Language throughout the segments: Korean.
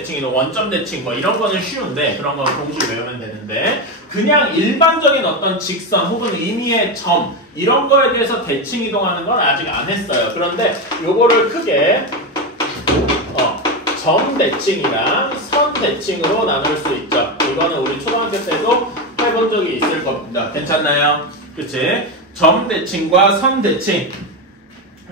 대칭이든 원점 대칭 뭐 이런 거는 쉬운데 그런 건 공식 외우면 되는데 그냥 일반적인 어떤 직선 혹은 의미의 점 이런 거에 대해서 대칭 이동하는 건 아직 안 했어요. 그런데 요거를 크게 점 대칭이랑 선 대칭으로 나눌 수 있죠. 이거는 우리 초등학교 때도 해본 적이 있을 겁니다. 괜찮나요? 그치? 점 대칭과 선 대칭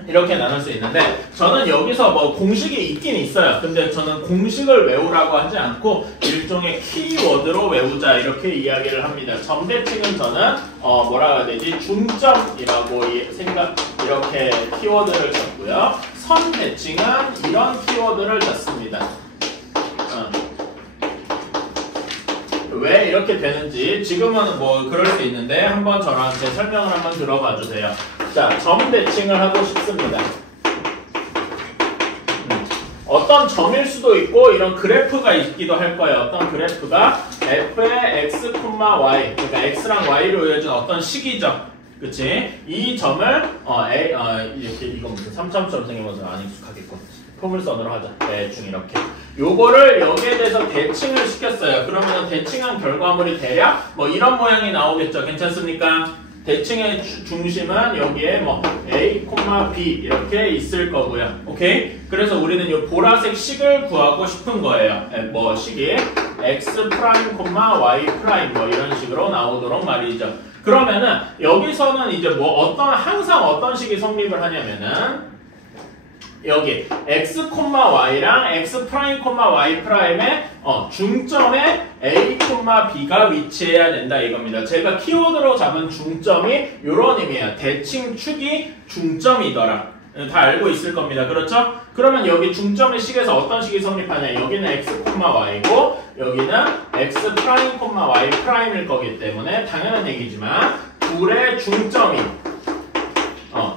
이렇게 나눌 수 있는데 저는 여기서 뭐 공식이 있긴 있어요. 근데 저는 공식을 외우라고 하지 않고 일종의 키워드로 외우자 이렇게 이야기를 합니다. 점 대칭은 저는 뭐라고 해야 되지? 중점이라고 이렇게 키워드를 줬고요. 선 대칭은 이런 키워드를 줬습니다. 왜 이렇게 되는지 지금은 뭐 그럴 수 있는데 한번 저한테 설명을 한번 들어봐 주세요. 자, 점 대칭을 하고 싶습니다. 어떤 점일 수도 있고 이런 그래프가 있기도 할 거예요. 어떤 그래프가 f의 x, y 그러니까 x랑 y로 이어진 어떤 식이죠. 그치? 이 점을 이렇게 이거 무슨 3차원처럼 생겨서 안 익숙하겠고 포물선으로 하자. 대충 이렇게 요거를 여기에 대해서 대칭을 시켰어요. 그러면 대칭한 결과물이 대략 뭐 이런 모양이 나오겠죠. 괜찮습니까? 대칭의 중심은 여기에 뭐 A, B 이렇게 있을 거고요. 오케이? 그래서 우리는 이 보라색 식을 구하고 싶은 거예요. 뭐 식이 X', Y' 뭐 이런 식으로 나오도록 말이죠. 그러면은 여기서는 이제 뭐 항상 어떤 식이 성립을 하냐면은 여기 x, y랑 x', y''의 중점에 a, b가 위치해야 된다 이겁니다. 제가 키워드로 잡은 중점이 이런 의미예요. 대칭축이 중점이더라. 다 알고 있을 겁니다. 그렇죠? 그러면 여기 중점의 식에서 어떤 식이 성립하냐? 여기는 x, y고 여기는 x', y''일 거기 때문에 당연한 얘기지만 둘의 중점이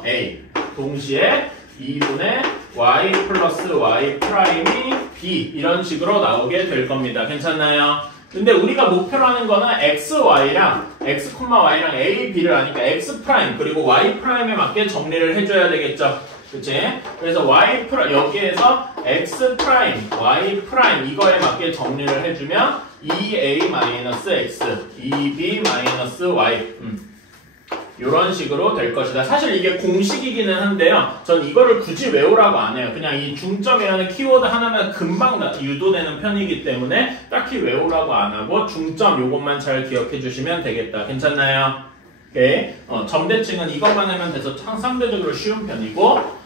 a 동시에 2분의 y 플러스 y 프라임이 b 이런 식으로 나오게 될 겁니다. 괜찮나요? 근데 우리가 목표로 하는 거는 x, y랑 a, b를 하니까 x 프라임 그리고 y 프라임에 맞게 정리를 해줘야 되겠죠. 그치? 그래서 여기에서 x 프라임, y 프라임 이거에 맞게 정리를 해주면 2a-x, 2b-y 이런 식으로 될 것이다. 사실 이게 공식이기는 한데요. 전 이거를 굳이 외우라고 안 해요. 그냥 이 중점이라는 키워드 하나면 금방 유도되는 편이기 때문에 딱히 외우라고 안 하고 중점 요것만 잘 기억해 주시면 되겠다. 괜찮나요? 오케이. 점대칭은 이것만 하면 돼서 상대적으로 쉬운 편이고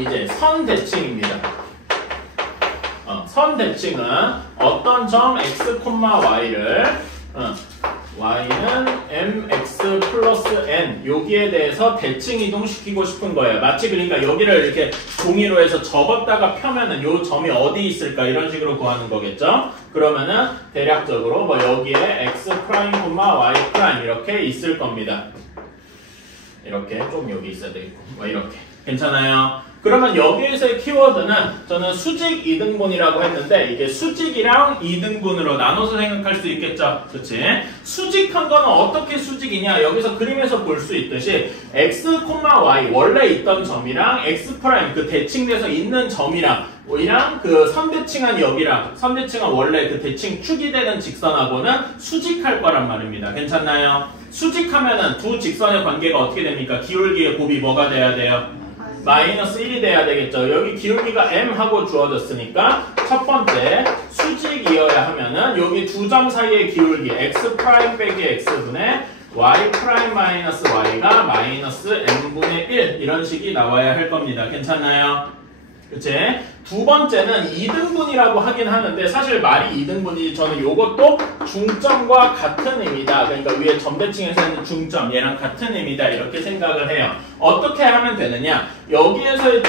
이제 선대칭입니다. 선대칭은 어떤 점 x, y를 y는 mx 플러스 n 여기에 대해서 대칭 이동시키고 싶은 거예요. 마치 그러니까 여기를 이렇게 종이로 해서 접었다가 펴면은 요 점이 어디 있을까 이런 식으로 구하는 거겠죠. 그러면은 대략적으로 뭐 여기에 x 프라임, y 프라임 이렇게 있을 겁니다. 이렇게 좀 여기 있어야 되겠고 뭐 이렇게 괜찮아요. 그러면 여기에서의 키워드는 저는 수직 이등분이라고 했는데 이게 수직이랑 이등분으로 나눠서 생각할 수 있겠죠. 그치? 수직한 거는 어떻게 수직이냐 여기서 그림에서 볼 수 있듯이 x, y 원래 있던 점이랑 x 프라임 그 대칭돼서 있는 점이랑 그 선대칭한 여기랑 선대칭한 원래 그 대칭축이 되는 직선하고는 수직할 거란 말입니다. 괜찮나요? 수직하면은 두 직선의 관계가 어떻게 됩니까? 기울기의 곱이 뭐가 돼야 돼요? 마이너스 1이 돼야 되겠죠. 여기 기울기가 m하고 주어졌으니까 첫 번째 수직이어야 하면은 여기 두 점 사이의 기울기 x 프라임 빼기 x분의 y 프라임 마이너스 y가 마이너스 m분의 1 이런 식이 나와야 할 겁니다. 괜찮나요? 그치? 두 번째는 이등분이라고 하긴 하는데 사실 말이 이등분이지 저는 요것도 중점과 같은 의미다. 그러니까 위에 점대칭에서 있는 중점 얘랑 같은 의미다 이렇게 생각을 해요. 어떻게 하면 되느냐? 여기에서의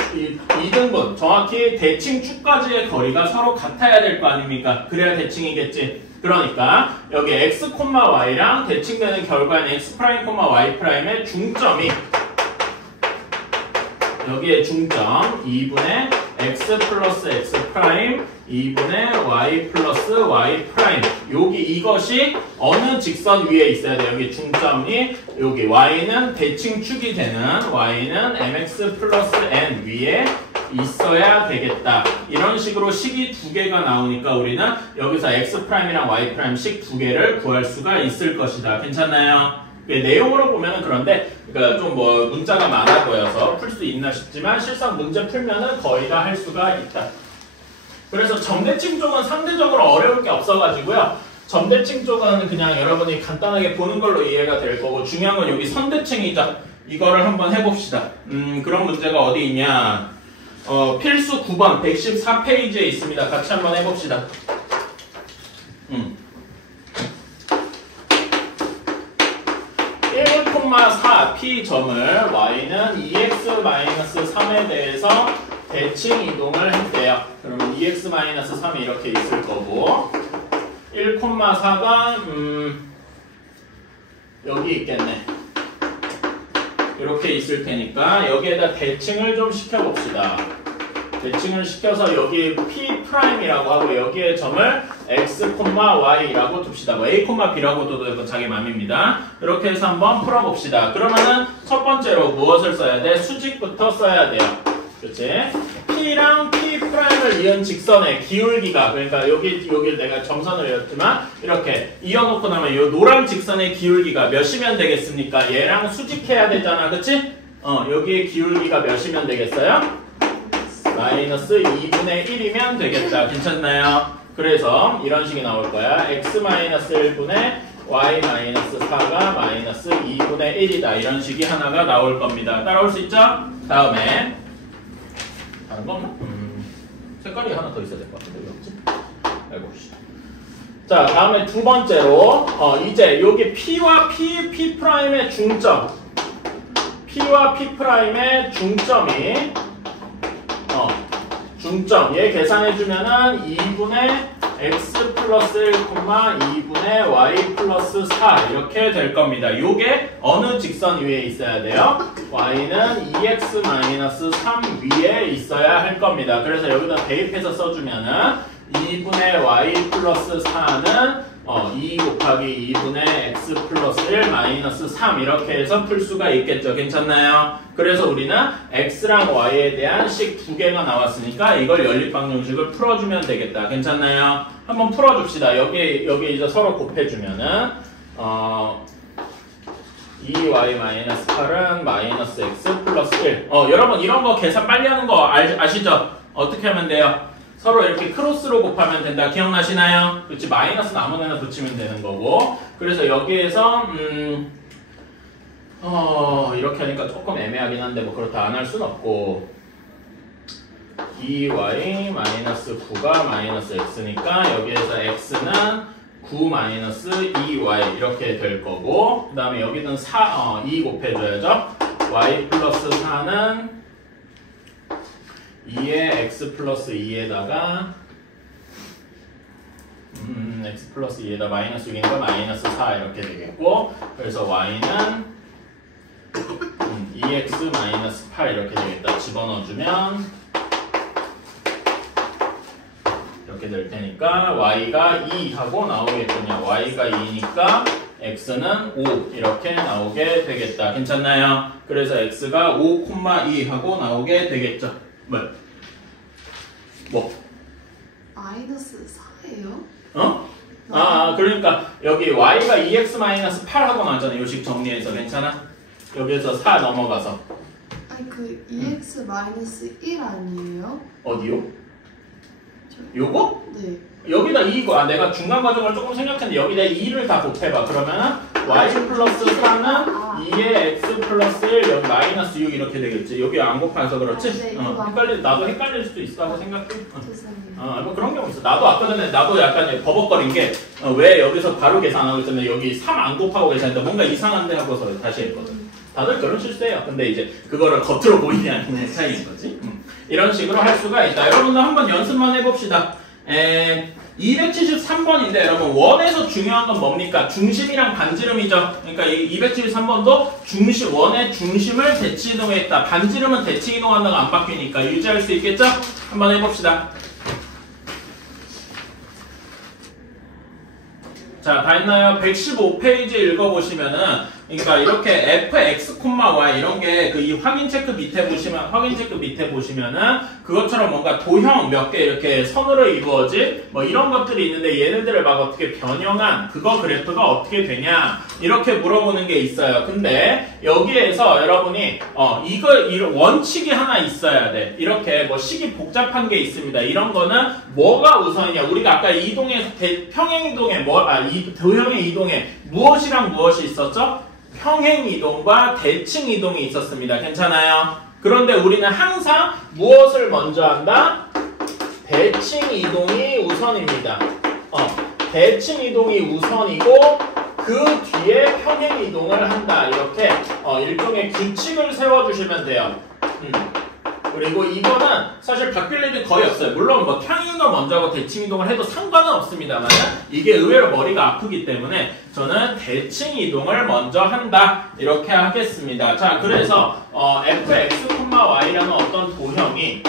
이등분 정확히 대칭축까지의 거리가 서로 같아야 될 거 아닙니까? 그래야 대칭이겠지. 그러니까 여기 x, y랑 대칭되는 결과는 x 프라임, y 프라임의 중점이 여기에 중점 2분의 x 플러스 x 프라임 2분의 y 플러스 y 프라임 이것이 어느 직선 위에 있어야 돼요. 여기 중점이 여기 y는 대칭축이 되는 y는 mx 플러스 n 위에 있어야 되겠다. 이런 식으로 식이 두 개가 나오니까 우리는 여기서 X'이랑 Y'식 두 개를 구할 수가 있을 것이다. 괜찮나요? 내용으로 보면은 그런데 그러니까 좀 뭐 문자가 많아 보여서 풀 수 있나 싶지만 실상 문제 풀면은 거의 다 할 수가 있다. 그래서 점대칭 쪽은 상대적으로 어려울 게 없어가지고요. 점대칭 쪽은 그냥 여러분이 간단하게 보는 걸로 이해가 될 거고 중요한 건 여기 선대칭이죠. 이거를 한번 해봅시다. 그런 문제가 어디 있냐. 필수 9번 114페이지에 있습니다. 같이 한번 해봅시다. 1,4 P점을 Y는 2x-3에 대해서 대칭 이동을 했대요. 그러면 2x-3이 이렇게 있을 거고 1,4가 여기 있겠네. 이렇게 있을 테니까 여기에다 대칭을 좀 시켜봅시다. 대칭을 시켜서 여기 P'이라고 하고 여기에 점을 X, Y라고 둡시다. 뭐 A, B라고 둬도 자기 맘입니다. 이렇게 해서 한번 풀어봅시다. 그러면은 첫 번째로 무엇을 써야 돼? 수직부터 써야 돼요. 그렇지? P랑 P'을 이은 직선의 기울기가 그러니까 여기 내가 점선을 이었지만 이렇게 이어놓고 나면 이 노란 직선의 기울기가 몇이면 되겠습니까? 얘랑 수직해야 되잖아. 그치? 여기에 기울기가 몇이면 되겠어요? 마이너스 2분의 1이면 되겠다. 괜찮나요? 그래서 이런 식이 나올 거야. x-1분의 y-4가 마이너스 2분의 1이다. 이런 식이 하나가 나올 겁니다. 따라올 수 있죠? 다음에 다른 거 없나? 색깔이 하나 더 있어야 될 것 같은데 왜 없지? 해봅시다. 자, 다음에 두 번째로 이제 여기 P와 P'의 중점 P와 P'의 중점이 중점 얘 계산해주면은 2분의 x 플러스 1, 2분의 y 플러스 4 이렇게 될 겁니다. 요게 어느 직선 위에 있어야 돼요? y는 2x-3 위에 있어야 할 겁니다. 그래서 여기다 대입해서 써주면은 2분의 y 플러스 4는 2 곱하기 2분의 x 플러스 1 마이너스 3 이렇게 해서 풀 수가 있겠죠. 괜찮나요? 그래서 우리는 x랑 y에 대한 식 두 개가 나왔으니까 이걸 연립방정식을 풀어주면 되겠다. 괜찮나요? 한번 풀어줍시다. 여기 이제 서로 곱해주면은 2y-8은 마이너스 x 플러스 1 여러분 이런 거 계산 빨리 하는 거 아시죠? 어떻게 하면 돼요? 서로 이렇게 크로스로 곱하면 된다. 기억나시나요? 그렇지. 마이너스는 아무데나 붙이면 되는 거고. 그래서 여기에서 이렇게 하니까 조금 애매하긴 한데 뭐 그렇다 안 할 순 없고 2y 마이너스 9가 마이너스 x니까 여기에서 x는 9 마이너스 2y 이렇게 될 거고 그 다음에 여기는 2 곱해줘야죠. y 플러스 4는 2에 x 플러스 2에다가 x 플러스 2에다 마이너스 6이니까 마이너스 4 이렇게 되겠고 그래서 y는 2x 마이너스 8 이렇게 되겠다. 집어넣어주면 이렇게 될 테니까 y가 2 하고 나오겠군요. y가 2니까 x는 5 이렇게 나오게 되겠다. 괜찮나요? 그래서 x가 5,2 하고 나오게 되겠죠. 뭐? 마이너스 4예요? 그러니까 여기 y가 2x-8 하고 나왔잖아. 요식 정리해서 괜찮아? 여기에서 4 넘어가서 아니 그 2x 마이너스 1 아니에요? 어디요? 요거? 네. 여기다 2고 내가 중간 과정을 조금 생각했는데 여기다 2를 다 곱해봐. 그러면은 y 플러스 4는 2의 x 플러스 1 여기 마이너스 6 이렇게 되겠지. 여기 안 곱해서 그렇지? 네, 나도 헷갈릴 수도 있다고 생각해. 죄송해요. 뭐 그런 경우 있어. 나도 아까 전에 약간 버벅거린 게 왜 여기서 바로 계산하고 있었는데 여기 3 안 곱하고 계산했는데 뭔가 이상한데 하고서 다시 했거든. 다들 그런 실수해요. 근데 이제 그거를 겉으로 보이지 않는 차이인 거지. 이런 식으로 할 수가 있다. 여러분들 한번 연습만 해봅시다. 273번인데 여러분 원에서 중요한 건 뭡니까? 중심이랑 반지름이죠. 그러니까 이 273번도 원의 중심을 대치 이동했다. 반지름은 대치 이동한다가 안 바뀌니까 유지할 수 있겠죠? 한번 해봅시다. 자, 다 했나요? 115페이지 읽어보시면은 그러니까 이렇게 fx, y 이런 게 그 이 확인 체크 밑에 보시면은 그것처럼 뭔가 도형 몇 개 이렇게 선으로 이루어진 뭐 이런 것들이 있는데 얘네들을 막 어떻게 변형한 그거 그래프가 어떻게 되냐 이렇게 물어보는 게 있어요. 근데 여기에서 여러분이 이런 원칙이 하나 있어야 돼. 이렇게 뭐 식이 복잡한 게 있습니다. 이런 거는 뭐가 우선이냐? 우리가 아까 이동에서 평행이동에 도형의 이동에 무엇이랑 무엇이 있었죠? 평행이동과 대칭이동이 있었습니다. 괜찮아요? 그런데 우리는 항상 무엇을 먼저 한다? 대칭이동이 우선입니다. 대칭이동이 우선이고 그 뒤에 평행이동을 한다. 이렇게 일종의 규칙을 세워주시면 돼요. 그리고 이거는 사실 바뀔 일이 거의 없어요. 물론 뭐 평행이동 먼저 하고 대칭이동을 해도 상관은 없습니다만 이게 의외로 머리가 아프기 때문에 저는 대칭이동을 먼저 한다. 이렇게 하겠습니다. 자, 그래서 fx, y라는 어떤 도형이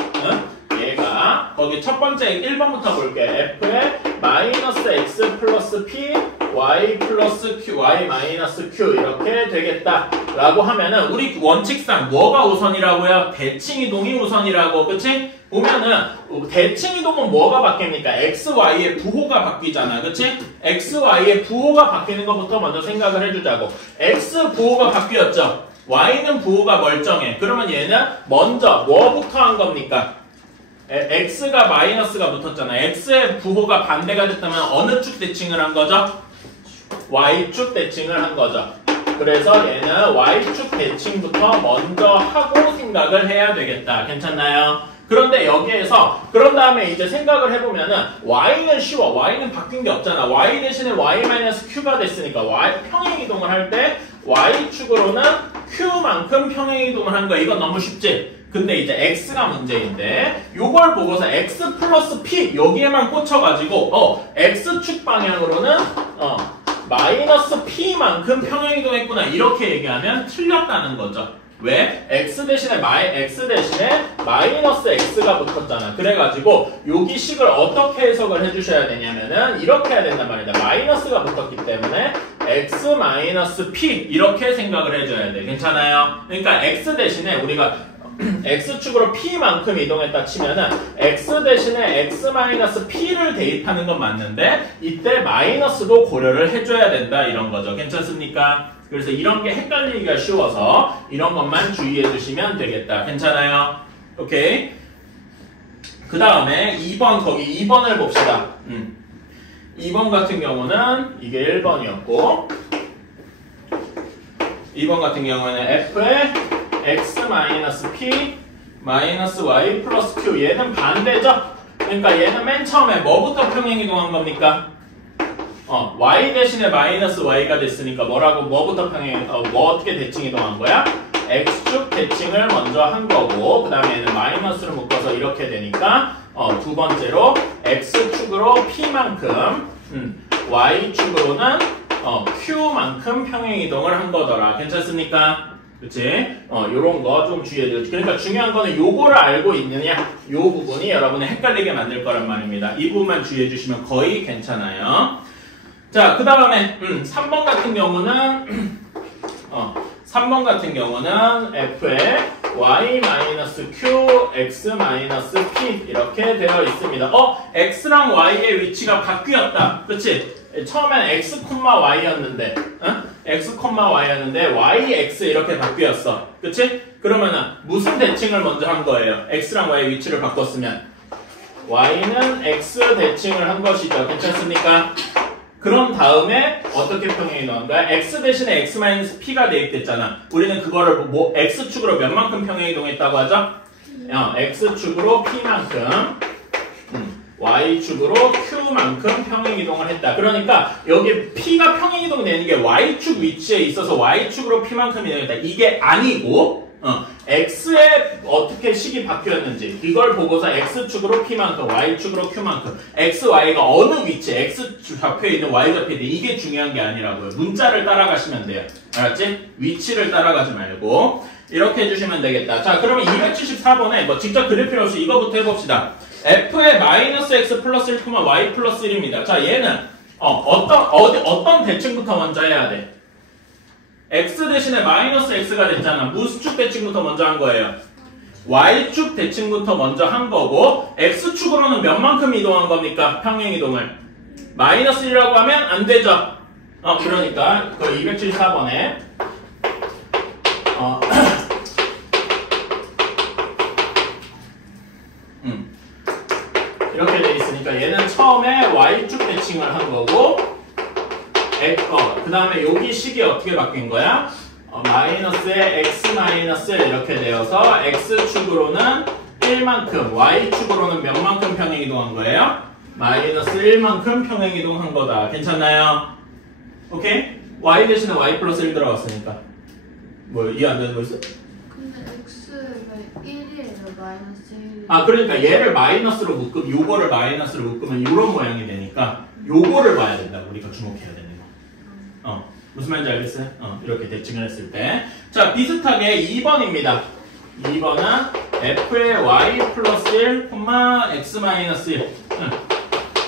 얘가 거기 첫 번째 1번부터 볼게요. f의 마이너스 x 플러스 p y 플러스 q, y 마이너스 q 이렇게 되겠다 라고 하면은 우리 원칙상 뭐가 우선이라고요? 대칭이동이 우선이라고. 그치? 보면은 대칭이동은 뭐가 바뀝니까? x, y의 부호가 바뀌잖아. 그치? x, y의 부호가 바뀌는 것부터 먼저 생각을 해주자고. x 부호가 바뀌었죠? y는 부호가 멀쩡해. 그러면 얘는 먼저 뭐부터 한 겁니까? x가 마이너스가 붙었잖아. x의 부호가 반대가 됐다면 어느 축 대칭을 한 거죠? y축 대칭을 한 거죠. 그래서 얘는 y축 대칭부터 먼저 하고 생각을 해야 되겠다. 괜찮나요? 그런데 여기에서 그런 다음에 이제 생각을 해보면은 y는 쉬워. y는 바뀐 게 없잖아. y 대신에 y-q가 됐으니까 평행이동을 할 때 y축으로는 q만큼 평행이동을 한 거야. 이건 너무 쉽지? 근데 이제 x가 문제인데 요걸 보고서 x 플러스 p 여기에만 꽂혀가지고 x축 방향으로는 마이너스 p만큼 평행이동했구나 이렇게 얘기하면 틀렸다는 거죠. 왜? x 대신에 마이너스 x가 붙었잖아. 그래가지고 여기 식을 어떻게 해석을 해주셔야 되냐면은 이렇게 해야 된단 말이다. 마이너스가 붙었기 때문에 x 마이너스 p 이렇게 생각을 해줘야 돼. 괜찮아요? 그러니까 x 대신에 우리가 x축으로 p만큼 이동했다 치면은 x 대신에 x-p를 대입하는 건 맞는데 이때 마이너스도 고려를 해줘야 된다 이런 거죠. 괜찮습니까? 그래서 이런 게 헷갈리기가 쉬워서 이런 것만 주의해 주시면 되겠다. 괜찮아요? 오케이. 그 다음에 2번 거기 2번을 봅시다. 2번 같은 경우는 이게 1번이었고 2번 같은 경우에는 f의 x-p 마이너스 y 플러스 q 얘는 반대죠? 그러니까 얘는 맨 처음에 뭐부터 평행이동한 겁니까? y 대신에 마이너스 y가 됐으니까 뭐부터 뭐 어떻게 대칭이동한 거야? x축 대칭을 먼저 한 거고 그 다음에 얘는 마이너스를 묶어서 이렇게 되니까 두 번째로 x축으로 p만큼 y축으로는 q만큼 평행이동을 한 거더라. 괜찮습니까? 그치? 요런 거 좀 주의해야 돼요. 그러니까 중요한 거는 요거를 알고 있느냐 요 부분이 여러분을 헷갈리게 만들 거란 말입니다. 이 부분만 주의해 주시면 거의 괜찮아요. 자, 그 다음에 3번 같은 경우는 3번 같은 경우는 f의 y-q, x-p 이렇게 되어 있습니다. x랑 y의 위치가 바뀌었다. 그치? 처음엔 x, y였는데 x, y였는데 y, x 이렇게 바뀌었어. 그치? 그러면은 무슨 대칭을 먼저 한 거예요? x랑 y의 위치를 바꿨으면 y는 x 대칭을 한 것이죠. 괜찮습니까? 그런 다음에 어떻게 평행이동한 거야? x 대신에 x-p가 대입됐잖아. 우리는 그거를 x축으로 몇만큼 평행이동했다고 하죠? x축으로 p만큼 y축으로 q만큼 평행이동을 했다. 그러니까 여기 p가 평행이동 되는 게 y축 위치에 있어서 y축으로 p만큼 이동했다. 이게 아니고 x에 어떻게 식이 바뀌었는지 이걸 보고서 x축으로 p만큼 y축으로 q만큼 x, y가 어느 위치에 x 좌표에 있는 y 좌표에 있는 이게 중요한 게 아니라고요. 문자를 따라가시면 돼요. 알았지? 위치를 따라가지 말고 이렇게 해주시면 되겠다. 자, 그러면 274번에 뭐 직접 그릴 필요 없이 이거부터 해봅시다. f의 마이너스 x 플러스 1, y 플러스 1입니다. 자, 얘는 어떤 대칭부터 먼저 해야 돼? x 대신에 마이너스 x가 됐잖아. 무슨 축 대칭부터 먼저 한 거예요? y축 대칭부터 먼저 한 거고 x축으로는 몇 만큼 이동한 겁니까? 평행 이동을. 마이너스 1이라고 하면 안 되죠. 그러니까 그 274번에 이렇게 돼 있으니까 얘는 처음에 y축 대칭을 한 거고 그 다음에 여기 식이 어떻게 바뀐 거야? 마이너스에 x 마이너스 이렇게 되어서 x축으로는 1만큼 y축으로는 몇 만큼 평행 이동한 거예요? 마이너스 1만큼 평행 이동한 거다. 괜찮나요? 오케이? y 대신에 y 플러스 1 들어갔으니까 뭐 이해 안 되는 거 있어? 근데 x가 1이에요. 마이너스 1. 그러니까 얘를 마이너스로 묶으면 요거를 마이너스로 묶으면 이런 모양이 되니까 요거를 봐야 된다. 우리가 주목해야 되는 거. 무슨 말인지 알겠어요? 이렇게 대칭을 했을 때. 자, 비슷하게 2번입니다. 2번은 f의 y 플러스 1, x 마이너스 1.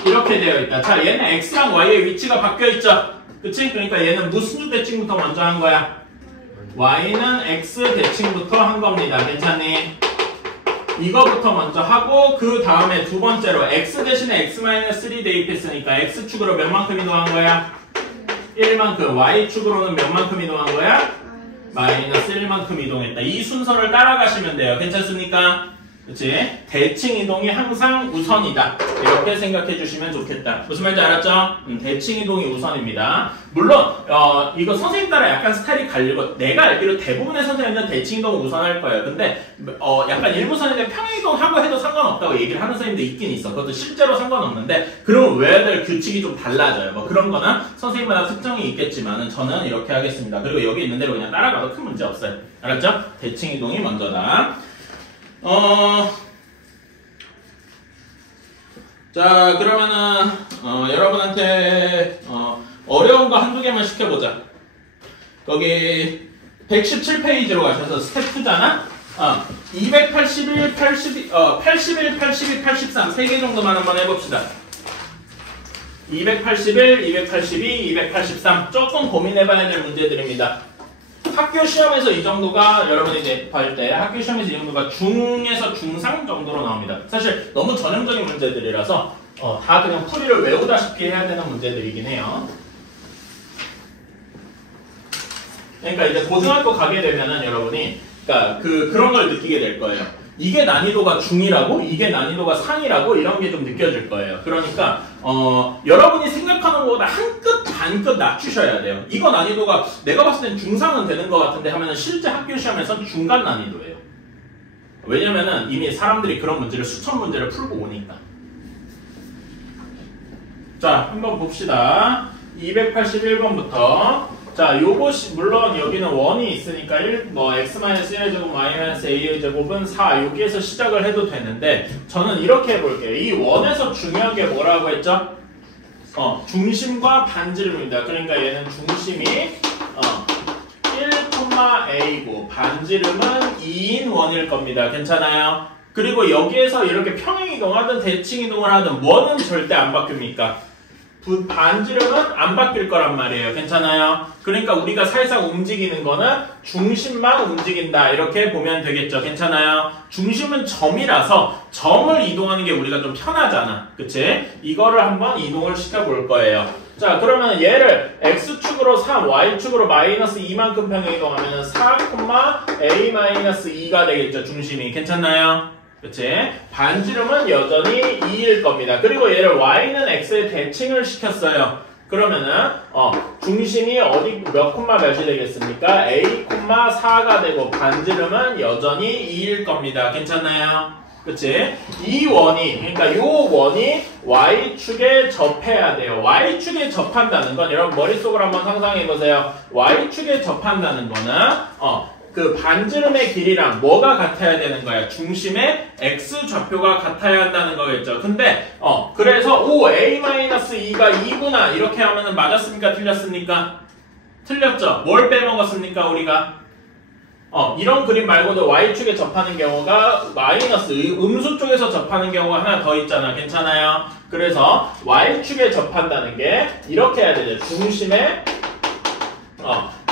이렇게 되어 있다. 자, 얘는 x랑 y의 위치가 바뀌어 있죠? 그치? 그러니까 얘는 무슨 대칭부터 먼저 한 거야? y는 x 대칭부터 한 겁니다. 괜찮니? 이거부터 먼저 하고 그 다음에 두 번째로 x 대신에 x-3 대입했으니까 x축으로 몇 만큼 이동한 거야? 1만큼. y축으로는 몇 만큼 이동한 거야? 마이너스 1만큼 이동했다. 이 순서를 따라가시면 돼요. 괜찮습니까? 그치? 대칭 이동이 항상 우선이다. 이렇게 생각해 주시면 좋겠다. 무슨 말인지 알았죠? 대칭 이동이 우선입니다. 물론 이거 선생님 따라 약간 스타일이 갈리고 내가 알기로 대부분의 선생님들은 대칭 이동을 우선할 거예요. 근데 약간 일부 선생님들 평행 이동하고 해도 상관없다고 얘기를 하는 선생님도 있긴 있어. 그것도 실제로 상관없는데 그러면 외워야 될 규칙이 좀 달라져요. 뭐 그런 거는 선생님마다 특정이 있겠지만은 저는 이렇게 하겠습니다. 그리고 여기 있는 대로 그냥 따라가도 큰 문제 없어요. 알았죠? 대칭 이동이 먼저다. 자, 그러면은, 여러분한테, 어려운 거 한두 개만 시켜보자. 거기, 117페이지로 가셔서 스텝 2잖아? 281, 81, 82, 83. 3개 정도만 한번 해봅시다. 281, 282, 283. 조금 고민해봐야 될 문제들입니다. 학교 시험에서 이 정도가 여러분이 이제 할 때 학교 시험에서 이 정도가 중에서 중상 정도로 나옵니다. 사실 너무 전형적인 문제들이라서 다 그냥 풀이를 외우다시피 해야 되는 문제들이긴 해요. 그러니까 이제 고등학교 가게 되면은 여러분이 그러니까 그런 걸 느끼게 될 거예요. 이게 난이도가 중이라고, 이게 난이도가 상이라고 이런 게 좀 느껴질 거예요. 그러니까 여러분이 생각하는 것보다 한 끗, 반 끗 낮추셔야 돼요. 이거 난이도가 내가 봤을 땐 중상은 되는 것 같은데 하면은 실제 학교 시험에서는 중간 난이도예요. 왜냐면은 이미 사람들이 그런 문제를 수천 문제를 풀고 오니까. 자, 한번 봅시다. 281번부터. 자, 요것이, 물론 여기는 1이 있으니까 x-1의 제곱, -a의 제곱은 4. 여기에서 시작을 해도 되는데, 저는 이렇게 해볼게요. 이 1에서 중요한 게 뭐라고 했죠? 중심과 반지름입니다. 그러니까 얘는 중심이, 1,a고, 반지름은 2인 1일 겁니다. 괜찮아요? 그리고 여기에서 이렇게 평행 이동하든 대칭 이동을 하든 1은 절대 안 바뀝니까? 반지름은 안 바뀔 거란 말이에요. 괜찮아요? 그러니까 우리가 살짝 움직이는 거는 중심만 움직인다. 이렇게 보면 되겠죠. 괜찮아요? 중심은 점이라서 점을 이동하는 게 우리가 좀 편하잖아. 그치? 이거를 한번 이동을 시켜볼 거예요. 자, 그러면 얘를 x축으로 3, y축으로 마이너스 2만큼 평행 이동하면 4, a-2가 되겠죠. 중심이. 괜찮나요? 그치? 반지름은 여전히 2일 겁니다. 그리고 얘를 y는 x에 대칭을 시켰어요. 그러면은 중심이 어디 몇 콤마 몇이 되겠습니까? a, 4가 되고 반지름은 여전히 2일 겁니다. 괜찮나요? 그치? 이 원이, 그러니까 요 원이 y축에 접해야 돼요. y축에 접한다는 건 여러분 머릿속으로 한번 상상해보세요. y축에 접한다는 거는 그 반지름의 길이랑 뭐가 같아야 되는 거야? 중심의 x좌표가 같아야 한다는 거겠죠. 근데 그래서 a-2가 2구나 이렇게 하면은 맞았습니까? 틀렸습니까? 틀렸죠. 뭘 빼먹었습니까? 우리가 이런 그림 말고도 y축에 접하는 경우가 마이너스 음수 쪽에서 접하는 경우가 하나 더 있잖아. 괜찮아요? 그래서 y축에 접한다는 게 이렇게 해야 되죠. 중심의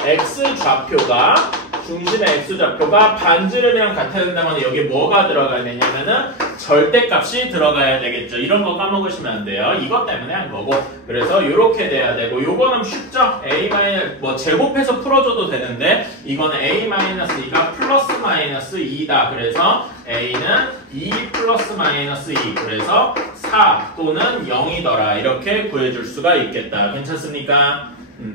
x 좌표가 중심의 x 좌표가 반지름이랑 같아야 된다면 여기 뭐가 들어가야 되냐면은 절대값이 들어가야 되겠죠. 이런 거 까먹으시면 안 돼요. 이것 때문에 한 거고. 그래서 이렇게 돼야 되고 요거는 쉽죠? a 뭐 제곱해서 풀어줘도 되는데 이거는 a-2가 플러스 마이너스 2다. 그래서 a는 2 플러스 마이너스 2 그래서 4 또는 0이더라. 이렇게 구해줄 수가 있겠다. 괜찮습니까?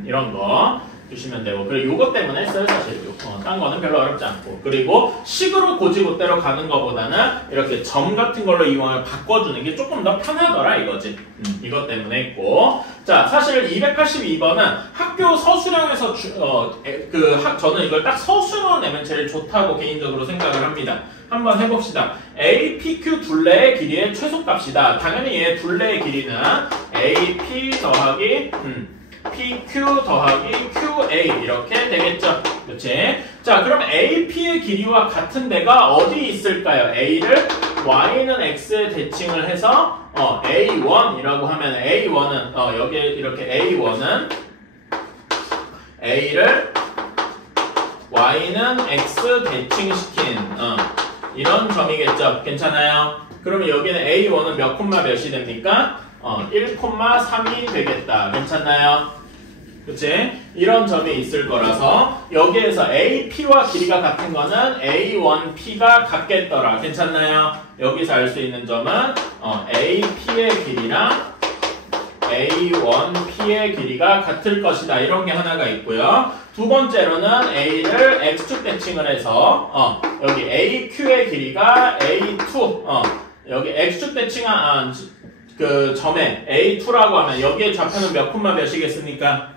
이런 거 주시면 되고. 그리고 요것 때문에 했어요 사실. 딴 거는 별로 어렵지 않고. 그리고 식으로 고지고대로 가는 것보다는 이렇게 점 같은 걸로 이용을 바꿔주는 게 조금 더 편하더라 이거지. 이것 때문에 했고. 자, 사실 282번은 학교 서술형에서 저는 이걸 딱 서술로 내면 제일 좋다고 개인적으로 생각을 합니다. 한번 해봅시다. A, P, Q 둘레의 길이의 최소값이다. 당연히 얘 둘레의 길이는 A, P 더하기 PQ 더하기 QA 이렇게 되겠죠. 그렇지? 자, 그럼 AP의 길이와 같은 데가 어디 있을까요? A를 Y는 X에 대칭을 해서 A1이라고 하면 A1은 여기에 이렇게 A1은 A를 Y는 X 대칭시킨 이런 점이겠죠. 괜찮아요? 그러면 여기는 A1은 몇 콤마 몇이 됩니까? 1,3이 되겠다. 괜찮나요? 그치? 이런 점이 있을 거라서 여기에서 AP와 길이가 같은 거는 A1P가 같겠더라. 괜찮나요? 여기서 알 수 있는 점은 AP의 길이랑 A1P의 길이가 같을 것이다. 이런 게 하나가 있고요. 두 번째로는 A를 X축 대칭을 해서 여기 AQ의 길이가 A2 여기 X축 대칭한 그 점에 A2라고 하면 여기에 좌표는 몇 콤마 몇이겠습니까?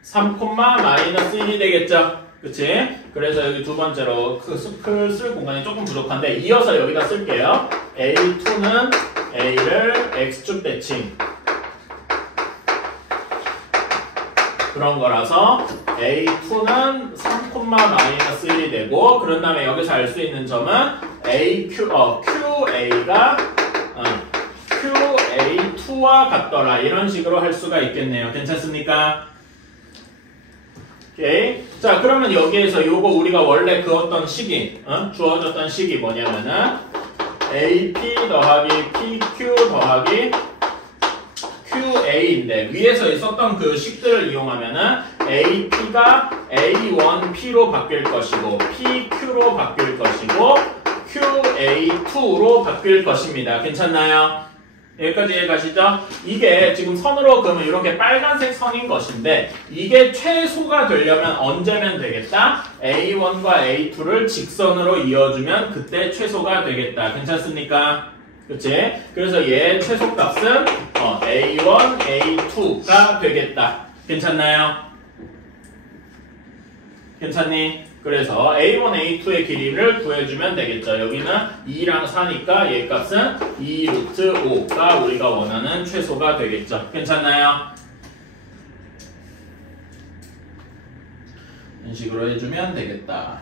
3, 마이너스 1이 되겠죠? 그치? 그래서 여기 두 번째로 쓸 공간이 조금 부족한데 이어서 여기다 쓸게요. A2는 A를 X축 대칭 그런 거라서 A2는 3, 마이너스 1이 되고 그런 다음에 여기서 알 수 있는 점은 QA가 QA2와 같더라. 이런 식으로 할 수가 있겠네요. 괜찮습니까? 오케이. 자, 그러면 여기에서 요거 우리가 원래 그었던 식이, 주어졌던 식이 뭐냐면은 AP 더하기 PQ 더하기 QA인데 위에서 있었던 그 식들을 이용하면은 AP가 A1P로 바뀔 것이고 PQ로 바뀔 것이고 QA2로 바뀔 것입니다. 괜찮나요? 여기까지 이해가시죠? 이게 지금 선으로 그러면 이렇게 빨간색 선인 것인데 이게 최소가 되려면 언제면 되겠다? A1과 A2를 직선으로 이어주면 그때 최소가 되겠다. 괜찮습니까? 그치? 그래서 얘 최소값은 A1, A2가 되겠다. 괜찮나요? 괜찮니? 그래서 A1, A2의 길이를 구해주면 되겠죠. 여기는 2랑 4니까 얘 값은 2 루트 5가 우리가 원하는 최소가 되겠죠. 괜찮나요? 이런 식으로 해주면 되겠다.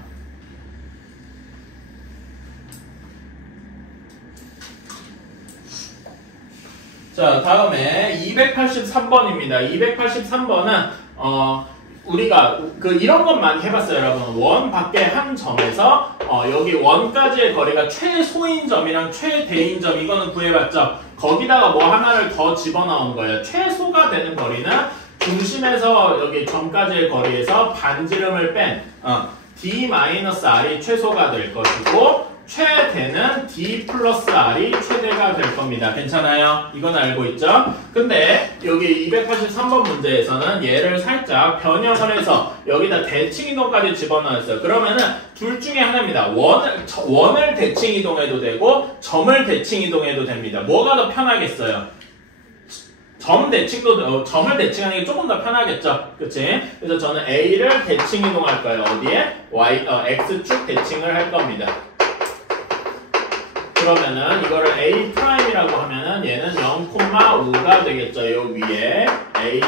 자, 다음에 283번입니다. 283번은 우리가 이런 것 많이 해봤어요, 여러분. 원 밖에 한 점에서 여기 원까지의 거리가 최소인 점이랑 최대인 점 이거는 구해봤죠. 거기다가 뭐 하나를 더 집어넣은 거예요. 최소가 되는 거리는 중심에서 여기 점까지의 거리에서 반지름을 뺀 D-R이 최소가 될 것이고 최대는 D 플러스 R이 최대가 될 겁니다. 괜찮아요? 이건 알고 있죠? 근데 여기 283번 문제에서는 얘를 살짝 변형을 해서 여기다 대칭이동까지 집어넣었어요. 그러면은 둘 중에 하나입니다. 원을 대칭이동해도 되고 점을 대칭이동해도 됩니다. 뭐가 더 편하겠어요? 점을 대칭하는 게 조금 더 편하겠죠? 그치? 그래서 저는 A를 대칭이동할 거예요. 어디에? X축 대칭을 할 겁니다. 그러면은 이거를 A'이라고 하면은 얘는 0,5가 되겠죠. 요 위에 A'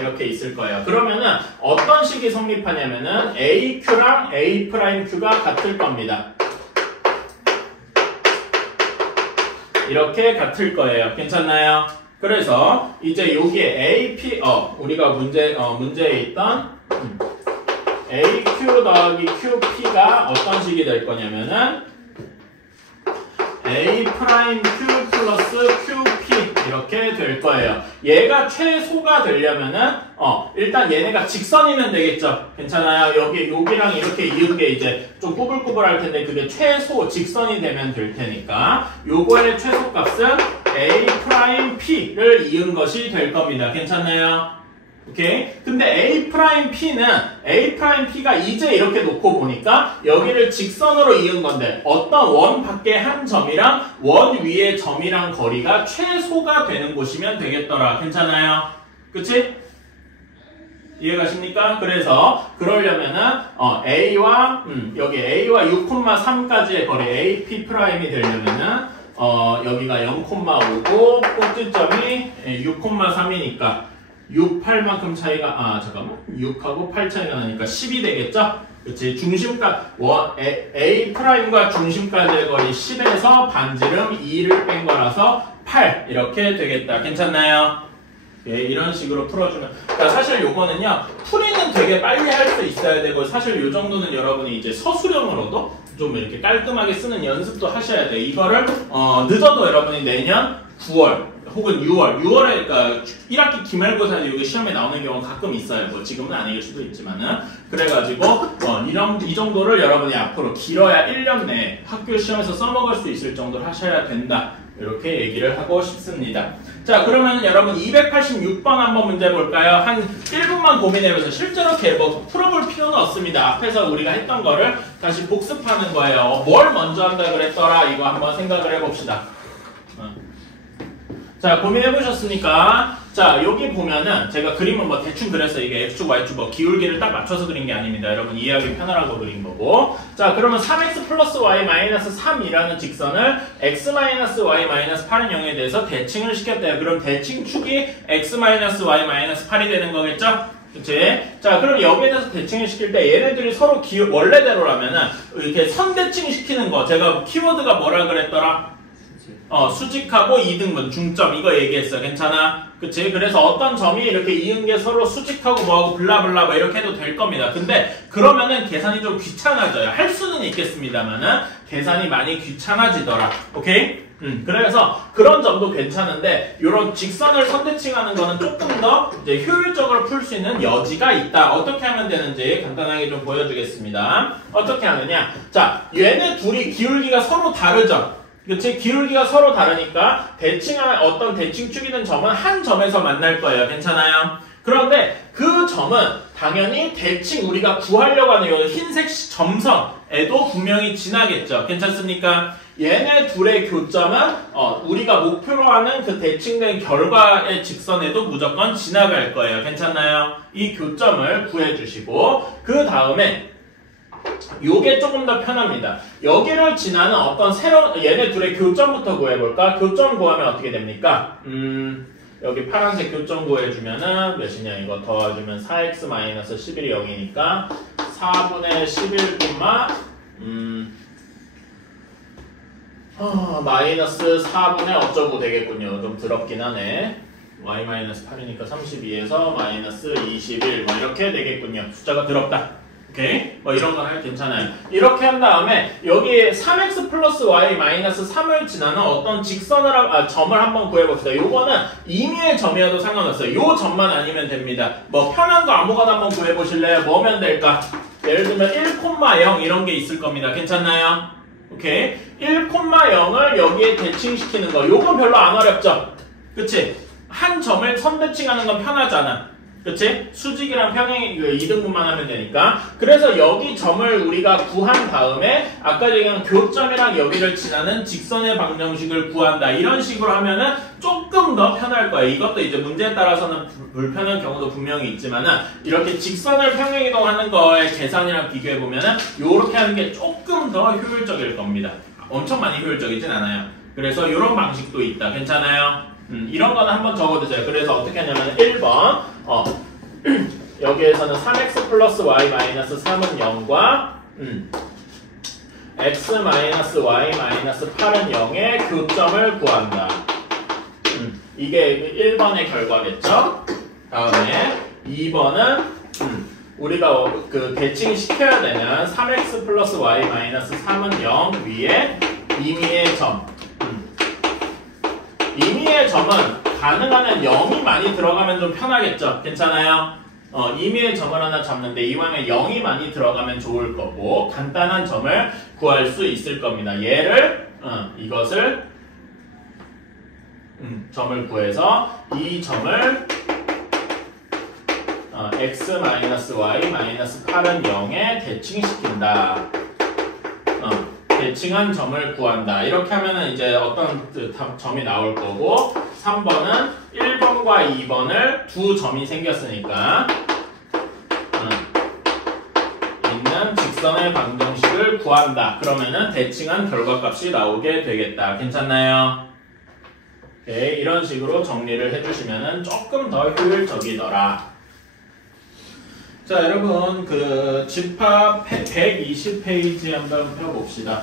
이렇게 있을 거예요. 그러면은 어떤 식이 성립하냐면은 AQ랑 A'Q가 같을 겁니다. 이렇게 같을 거예요. 괜찮나요? 그래서 이제 여기에 AP 우리가 문제에 있던 AQ 더하기 QP가 어떤 식이 될 거냐면은 A 프라임 Q 플러스 QP 이렇게 될 거예요. 얘가 최소가 되려면은 일단 얘네가 직선이면 되겠죠. 괜찮아요. 여기랑 이렇게 이은 게 이제 좀 꾸불꾸불할 텐데 그게 최소 직선이 되면 될 테니까 요거의 최소값은 A 프라임 P를 이은 것이 될 겁니다. 괜찮나요? 오케이. 근데 A 프라임 P가 이제 이렇게 놓고 보니까 여기를 직선으로 이은 건데 어떤 원 밖에 한 점이랑 원 위의 점이랑 거리가 최소가 되는 곳이면 되겠더라. 괜찮아요? 그치? 이해가십니까? 그래서 그러려면은 A와 여기 A와 6,3까지의 거리 AP 프라임이 되려면은 여기가 0,5고 꼭지점이 6,3이니까 6, 8만큼 차이가 잠깐만 6하고 8 차이가 나니까 10이 되겠죠? 그치? 중심값 A 프라임과 중심까지의 거리 10에서 반지름 2를 뺀 거라서 8 이렇게 되겠다. 괜찮나요? 예, 이런 식으로 풀어주면 그러니까 사실 요거는요 풀이는 되게 빨리 할 수 있어야 되고 사실 요 정도는 여러분이 이제 서술형으로도 좀 이렇게 깔끔하게 쓰는 연습도 하셔야 돼요. 이거를 늦어도 여러분이 내년 9월 혹은 6월에 그러니까 1학기 기말고사에 이게 시험에 나오는 경우는 가끔 있어요. 뭐 지금은 아닐 수도 있지만은 그래가지고 이 정도를 여러분이 앞으로 길어야 1년 내에 학교 시험에서 써먹을 수 있을 정도로 하셔야 된다. 이렇게 얘기를 하고 싶습니다. 자, 그러면 여러분 286번 한번 문제 볼까요? 한 1분만 고민해보세요. 실제로 이렇게 뭐 풀어볼 필요는 없습니다. 앞에서 우리가 했던 거를 다시 복습하는 거예요. 뭘 먼저 한다 그랬더라? 이거 한번 생각을 해봅시다. 자, 고민해보셨습니까? 자, 여기 보면은 제가 그림은 뭐 대충 그렸어요. 이게 X축, Y축 뭐 기울기를 딱 맞춰서 그린 게 아닙니다. 여러분 이해하기 편하라고 그린 거고. 자, 그러면 3x 플러스 y 마이너스 3이라는 직선을 x 마이너스 y 마이너스 8은 0에 대해서 대칭을 시켰대요. 그럼 대칭축이 x 마이너스 y 마이너스 8이 되는 거겠죠? 그치? 자, 그럼 여기에 대해서 대칭을 시킬 때 얘네들이 서로 원래대로라면은 이렇게 선대칭 시키는 거. 제가 키워드가 뭐라 그랬더라? 수직하고 이등분, 중점 이거 얘기했어. 괜찮아? 그치? 그래서 어떤 점이 이렇게 이은 게 서로 수직하고 뭐하고 블라블라 뭐 이렇게 해도 될 겁니다. 근데 그러면은 계산이 좀 귀찮아져요. 할 수는 있겠습니다만은 계산이 많이 귀찮아지더라. 오케이? 그래서 그런 점도 괜찮은데 이런 직선을 선대칭하는 거는 조금 더 이제 효율적으로 풀 수 있는 여지가 있다. 어떻게 하면 되는지 간단하게 좀 보여주겠습니다. 어떻게 하느냐? 자, 얘네 둘이 기울기가 서로 다르죠? 그치? 기울기가 서로 다르니까 대칭하면 어떤 대칭축이든 점은 한 점에서 만날 거예요. 괜찮아요? 그런데 그 점은 당연히 대칭 우리가 구하려고 하는 이 흰색 점선에도 분명히 지나겠죠. 괜찮습니까? 얘네 둘의 교점은 우리가 목표로 하는 그 대칭된 결과의 직선에도 무조건 지나갈 거예요. 괜찮나요? 이 교점을 구해주시고 그 다음에 요게 조금 더 편합니다. 여기를 지나는 어떤 새로운 얘네 둘의 교점부터 구해볼까? 교점 구하면 어떻게 됩니까? 여기 파란색 교점 구해주면은 몇이냐 이거 더해주면 4x-11이 0이니까 4분의 11, 마이너스 4분의 어쩌고 되겠군요. 좀 더럽긴 하네. y-8이니까 32에서 마이너스 21 뭐 이렇게 되겠군요. 숫자가 더럽다. 오케이? 뭐 이런 거 괜찮아요. 이렇게 한 다음에 여기 3x 플러스 y 마이너스 3을 지나는 어떤 점을 한번 구해봅시다. 요거는 임의의 점이어도 상관없어요. 요 점만 아니면 됩니다. 뭐 편한 거 아무거나 한번 구해보실래요? 뭐면 될까? 예를 들면 1,0 이런 게 있을 겁니다. 괜찮나요? 오케이? 1,0을 여기에 대칭시키는 거. 요건 별로 안 어렵죠? 그치? 한 점을 선대칭하는 건 편하잖아. 그치? 수직이랑 평행이 이등분만 하면 되니까. 그래서 여기 점을 우리가 구한 다음에 아까 얘기한 교점이랑 여기를 지나는 직선의 방정식을 구한다. 이런 식으로 하면은 조금 더 편할 거예요. 이것도 이제 문제에 따라서는 불편한 경우도 분명히 있지만은 이렇게 직선을 평행이동하는 거의 계산이랑 비교해보면은 요렇게 하는 게 조금 더 효율적일 겁니다. 엄청 많이 효율적이진 않아요. 그래서 이런 방식도 있다. 괜찮아요? 이런 거는 한번 적어두세요. 그래서 어떻게 하냐면 1번 여기에서는 3x 플러스 y 마이너스 3은 0과 x 마이너스 y 마이너스 8은 0의 교점을 구한다. 이게 1번의 결과겠죠? 다음에 2번은 우리가 그 대칭시켜야 되는 3x 플러스 y 마이너스 3은 0 위에 임의의 점. 임의의 점은 가능하면 0이 많이 들어가면 좀 편하겠죠? 괜찮아요? 임의의 점을 하나 잡는데 이왕에 0이 많이 들어가면 좋을 거고 간단한 점을 구할 수 있을 겁니다. 얘를 이것을 점을 구해서 이 점을 x-y-8은 0에 대칭시킨다. 대칭한 점을 구한다. 이렇게 하면은 이제 어떤 점이 나올 거고 3번은 1번과 2번을 두 점이 생겼으니까 있는 직선의 방정식을 구한다. 그러면은 대칭한 결과값이 나오게 되겠다. 괜찮나요? 오케이, 이런 식으로 정리를 해주시면은 조금 더 효율적이더라. 자, 여러분 그 집합 120페이지 한번 펴봅시다.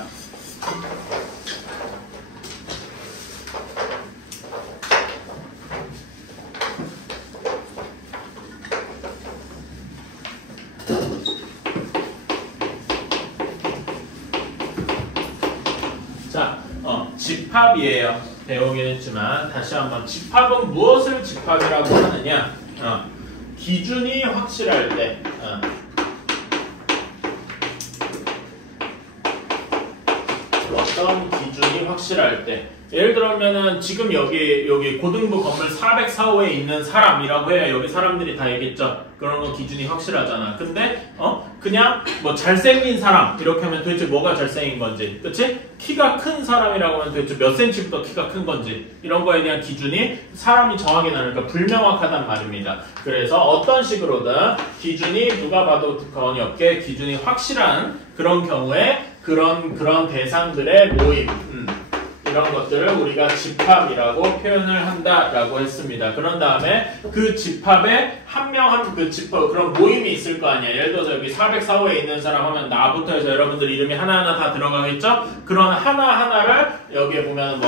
자, 집합이에요. 배우긴 했지만 다시 한번 집합은 무엇을 집합이라고 하느냐? 기준이 확실할 때 어떤 기준이 확실할 때 예를 들면은 지금 여기 고등부 건물 404호에 있는 사람이라고 해야 여기 사람들이 다 있겠죠. 그런 거 기준이 확실하잖아. 근데 그냥 뭐 잘생긴 사람 이렇게 하면 도대체 뭐가 잘생긴 건지, 그치? 키가 큰 사람이라고 하면 도대체 몇 센치부터 키가 큰 건지 이런 거에 대한 기준이 사람이 정하게 나니까 불명확하단 말입니다. 그래서 어떤 식으로든 기준이 누가 봐도 두꺼운이 없게 기준이 확실한 그런 경우에 그런 대상들의 모임 이런 것들을 우리가 집합이라고 표현을 한다라고 했습니다. 그런 다음에 그 집합에 한 명 그 집합 그런 모임이 있을 거 아니야. 예를 들어서 여기 404호에 있는 사람 하면 나부터 해서 여러분들 이름이 하나하나 다 들어가겠죠? 그런 하나하나를 여기에 보면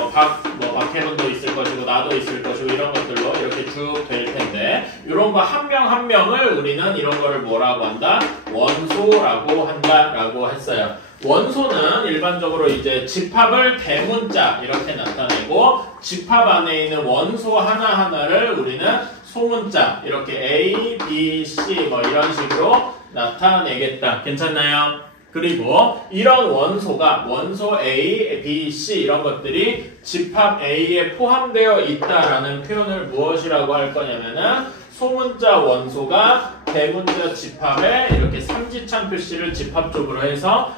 박혜문도 있을 것이고 나도 있을 것이고 이런 것들로 이렇게 쭉 될 텐데 이런 거 한 명 한 명을 우리는 이런 거를 뭐라고 한다? 원소라고 한다라고 했어요. 원소는 일반적으로 이제 집합을 대문자 이렇게 나타내고 집합 안에 있는 원소 하나하나를 우리는 소문자 이렇게 A, B, C 뭐 이런 식으로 나타내겠다. 괜찮나요? 그리고 이런 원소가 원소 A, B, C 이런 것들이 집합 A에 포함되어 있다라는 표현을 무엇이라고 할 거냐면은 소문자 원소가 대문자 집합에 이렇게 삼지창 표시를 집합적으로 해서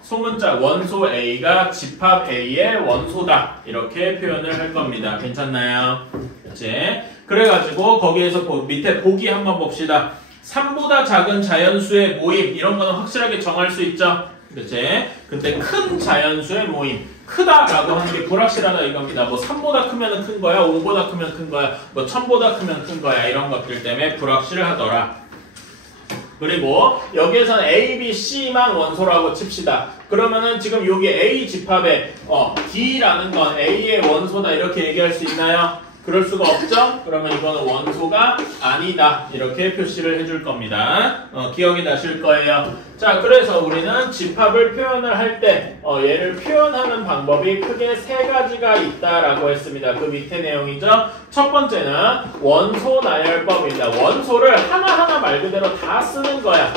소문자 원소 A가 집합 A의 원소다 이렇게 표현을 할 겁니다. 괜찮나요? 그치? 그래가지고 거기에서 밑에 보기 한번 봅시다. 3보다 작은 자연수의 모임 이런 거는 확실하게 정할 수 있죠? 그치? 근데 큰 자연수의 모임 크다라고 하는 게 불확실하다 이겁니다. 뭐 3보다 크면 큰 거야, 5보다 크면 큰 거야, 뭐 1000보다 크면 큰 거야 이런 것들 때문에 불확실하더라. 그리고 여기에서는 A, B, C만 원소라고 칩시다. 그러면은 지금 여기 A 집합에 D라는 건 A의 원소다 이렇게 얘기할 수 있나요? 그럴 수가 없죠? 그러면 이거는 원소가 아니다 이렇게 표시를 해줄 겁니다. 기억이 나실 거예요. 자, 그래서 우리는 집합을 표현을 할 때 얘를 표현하는 방법이 크게 세 가지가 있다라고 했습니다. 그 밑에 내용이죠. 첫 번째는 원소 나열법입니다. 원소를 하나하나 말 그대로 다 쓰는 거야.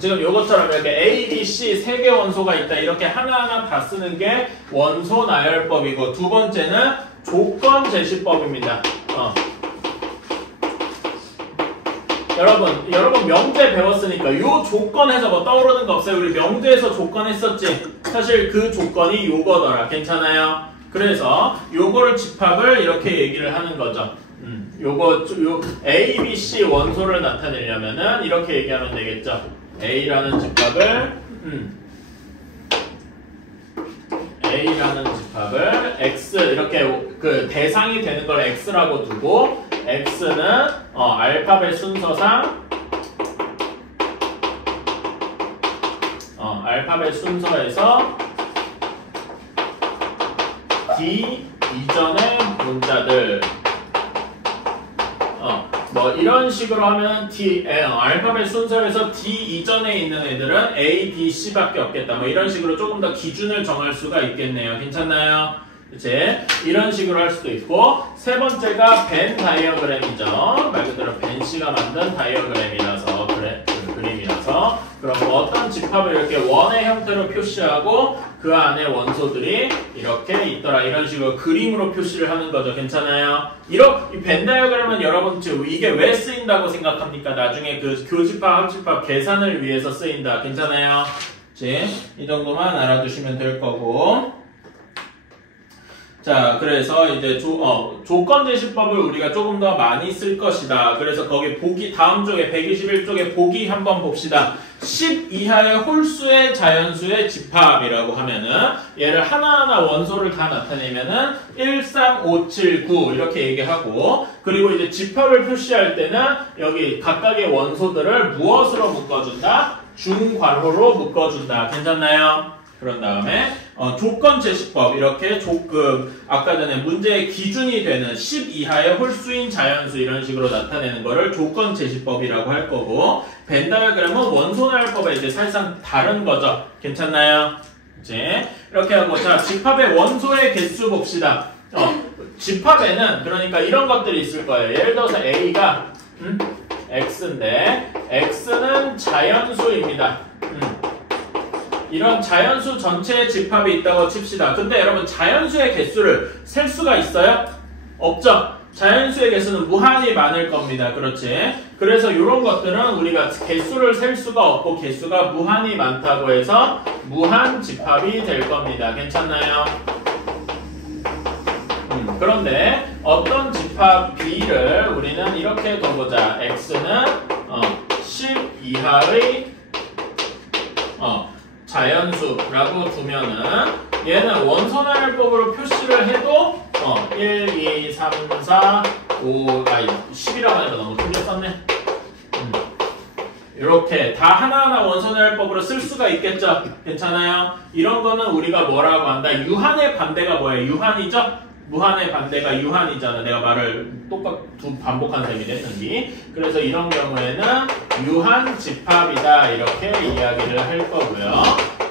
지금 요것처럼 이렇게 A, B, C 세 개 원소가 있다 이렇게 하나하나 다 쓰는 게 원소 나열법이고 두 번째는 조건 제시법입니다. 여러분 명제 배웠으니까 요 조건에서 뭐 떠오르는 거 없어요? 우리 명제에서 조건 했었지? 사실 그 조건이 요거더라. 괜찮아요? 그래서 요거를 집합을 이렇게 얘기를 하는 거죠. 요 A, B, C 원소를 나타내려면은 이렇게 얘기하면 되겠죠. A라는 집합을 X 이렇게 그 대상이 되는 걸 X라고 두고 X는 알파벳 순서상 알파벳 순서에서 D 이전의 문자들 뭐 이런 식으로 하면 알파벳 순서에서 D 이전에 있는 애들은 A, B, C밖에 없겠다. 뭐 이런 식으로 조금 더 기준을 정할 수가 있겠네요. 괜찮나요? 이제 이런 식으로 할 수도 있고, 세 번째가 벤 다이어그램이죠. 말 그대로 벤 씨가 만든 다이어그램이라서 그림이라서 그럼 어떤 집합을 이렇게 원의 형태로 표시하고 그 안에 원소들이 이렇게 있더라. 이런 식으로 그림으로 표시를 하는 거죠. 괜찮아요? 이 벤 다이어그램은 여러분 이게 왜 쓰인다고 생각합니까? 나중에 그 교집합, 합집합 계산을 위해서 쓰인다. 괜찮아요? 이제 이 정도만 알아두시면 될 거고. 자, 그래서 이제 조건 제시법을 우리가 조금 더 많이 쓸 것이다. 그래서 거기 보기 다음 쪽에 121쪽에 보기 한번 봅시다. 10 이하의 홀수의 자연수의 집합이라고 하면은 얘를 하나하나 원소를 다 나타내면은 1, 3, 5, 7, 9 이렇게 얘기하고, 그리고 이제 집합을 표시할 때는 여기 각각의 원소들을 무엇으로 묶어준다? 중괄호로 묶어준다. 괜찮나요? 그런 다음에 조건 제시법 이렇게 아까 전에 문제의 기준이 되는 10 이하의 홀수인 자연수 이런 식으로 나타내는 거를 조건 제시법이라고 할 거고, 벤 다이어그램은 원소날법에 이제 사실상 다른 거죠. 괜찮나요? 이제 이렇게 하고, 자, 집합의 원소의 개수 봅시다. 집합에는 그러니까 이런 것들이 있을 거예요. 예를 들어서 A가 X인데 X는 자연수입니다. 이런 자연수 전체의 집합이 있다고 칩시다. 근데 여러분 자연수의 개수를 셀 수가 있어요? 없죠? 자연수의 개수는 무한히 많을 겁니다. 그렇지? 그래서 이런 것들은 우리가 개수를 셀 수가 없고 개수가 무한히 많다고 해서 무한 집합이 될 겁니다. 괜찮나요? 그런데 어떤 집합 B를 우리는 이렇게 둬보자. X는 10 이하의 자연수라고 두면은 얘는 원소날법으로 표시를 해도 1, 2, 3, 4, 5, 10이라고 하니까 너무 틀려 썼네. 이렇게 다 하나하나 원소날법으로 쓸 수가 있겠죠. 괜찮아요? 이런 거는 우리가 뭐라고 한다? 유한의 반대가 뭐예요? 유한이죠? 무한의 반대가 유한이잖아. 내가 말을 반복한 셈이네, 등기. 그래서 이런 경우에는 유한 집합이다. 이렇게 이야기를 할 거고요.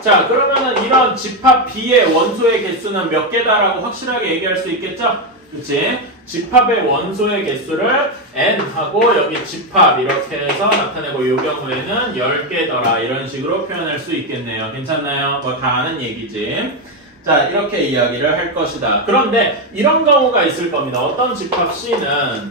자, 그러면은 이런 집합 B의 원소의 개수는 몇 개다라고 확실하게 얘기할 수 있겠죠? 그치? 집합의 원소의 개수를 n하고 여기 집합 이렇게 해서 나타내고 이 경우에는 10개더라. 이런 식으로 표현할 수 있겠네요. 괜찮나요? 뭐 다 아는 얘기지. 자, 이렇게 이야기를 할 것이다. 그런데 이런 경우가 있을 겁니다. 어떤 집합 C는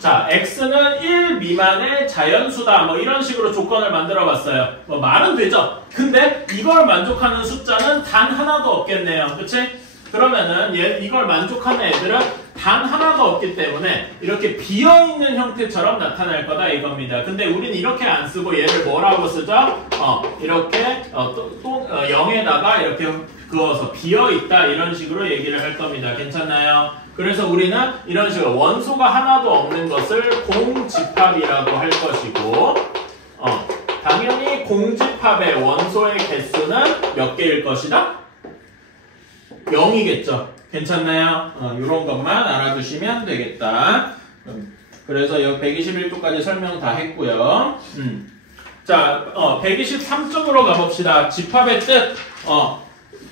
자, X는 1 미만의 자연수다. 뭐 이런 식으로 조건을 만들어 봤어요. 뭐 말은 되죠? 근데 이걸 만족하는 숫자는 단 하나도 없겠네요. 그치? 그러면은 이걸 만족하는 애들은 단 하나도 없기 때문에 이렇게 비어있는 형태처럼 나타날 거다 이겁니다. 근데 우리는 이렇게 안 쓰고 얘를 뭐라고 쓰죠? 이렇게 0에다가 이렇게 그어서 비어있다 이런 식으로 얘기를 할 겁니다. 괜찮나요? 그래서 우리는 이런 식으로 원소가 하나도 없는 것을 공집합이라고 할 것이고, 당연히 공집합의 원소의 개수는 몇 개일 것이다? 0이겠죠. 괜찮나요? 이런 것만 알아두시면 되겠다. 그래서 여기 121쪽까지 설명 다 했고요. 자, 123쪽으로 가봅시다. 집합의 뜻.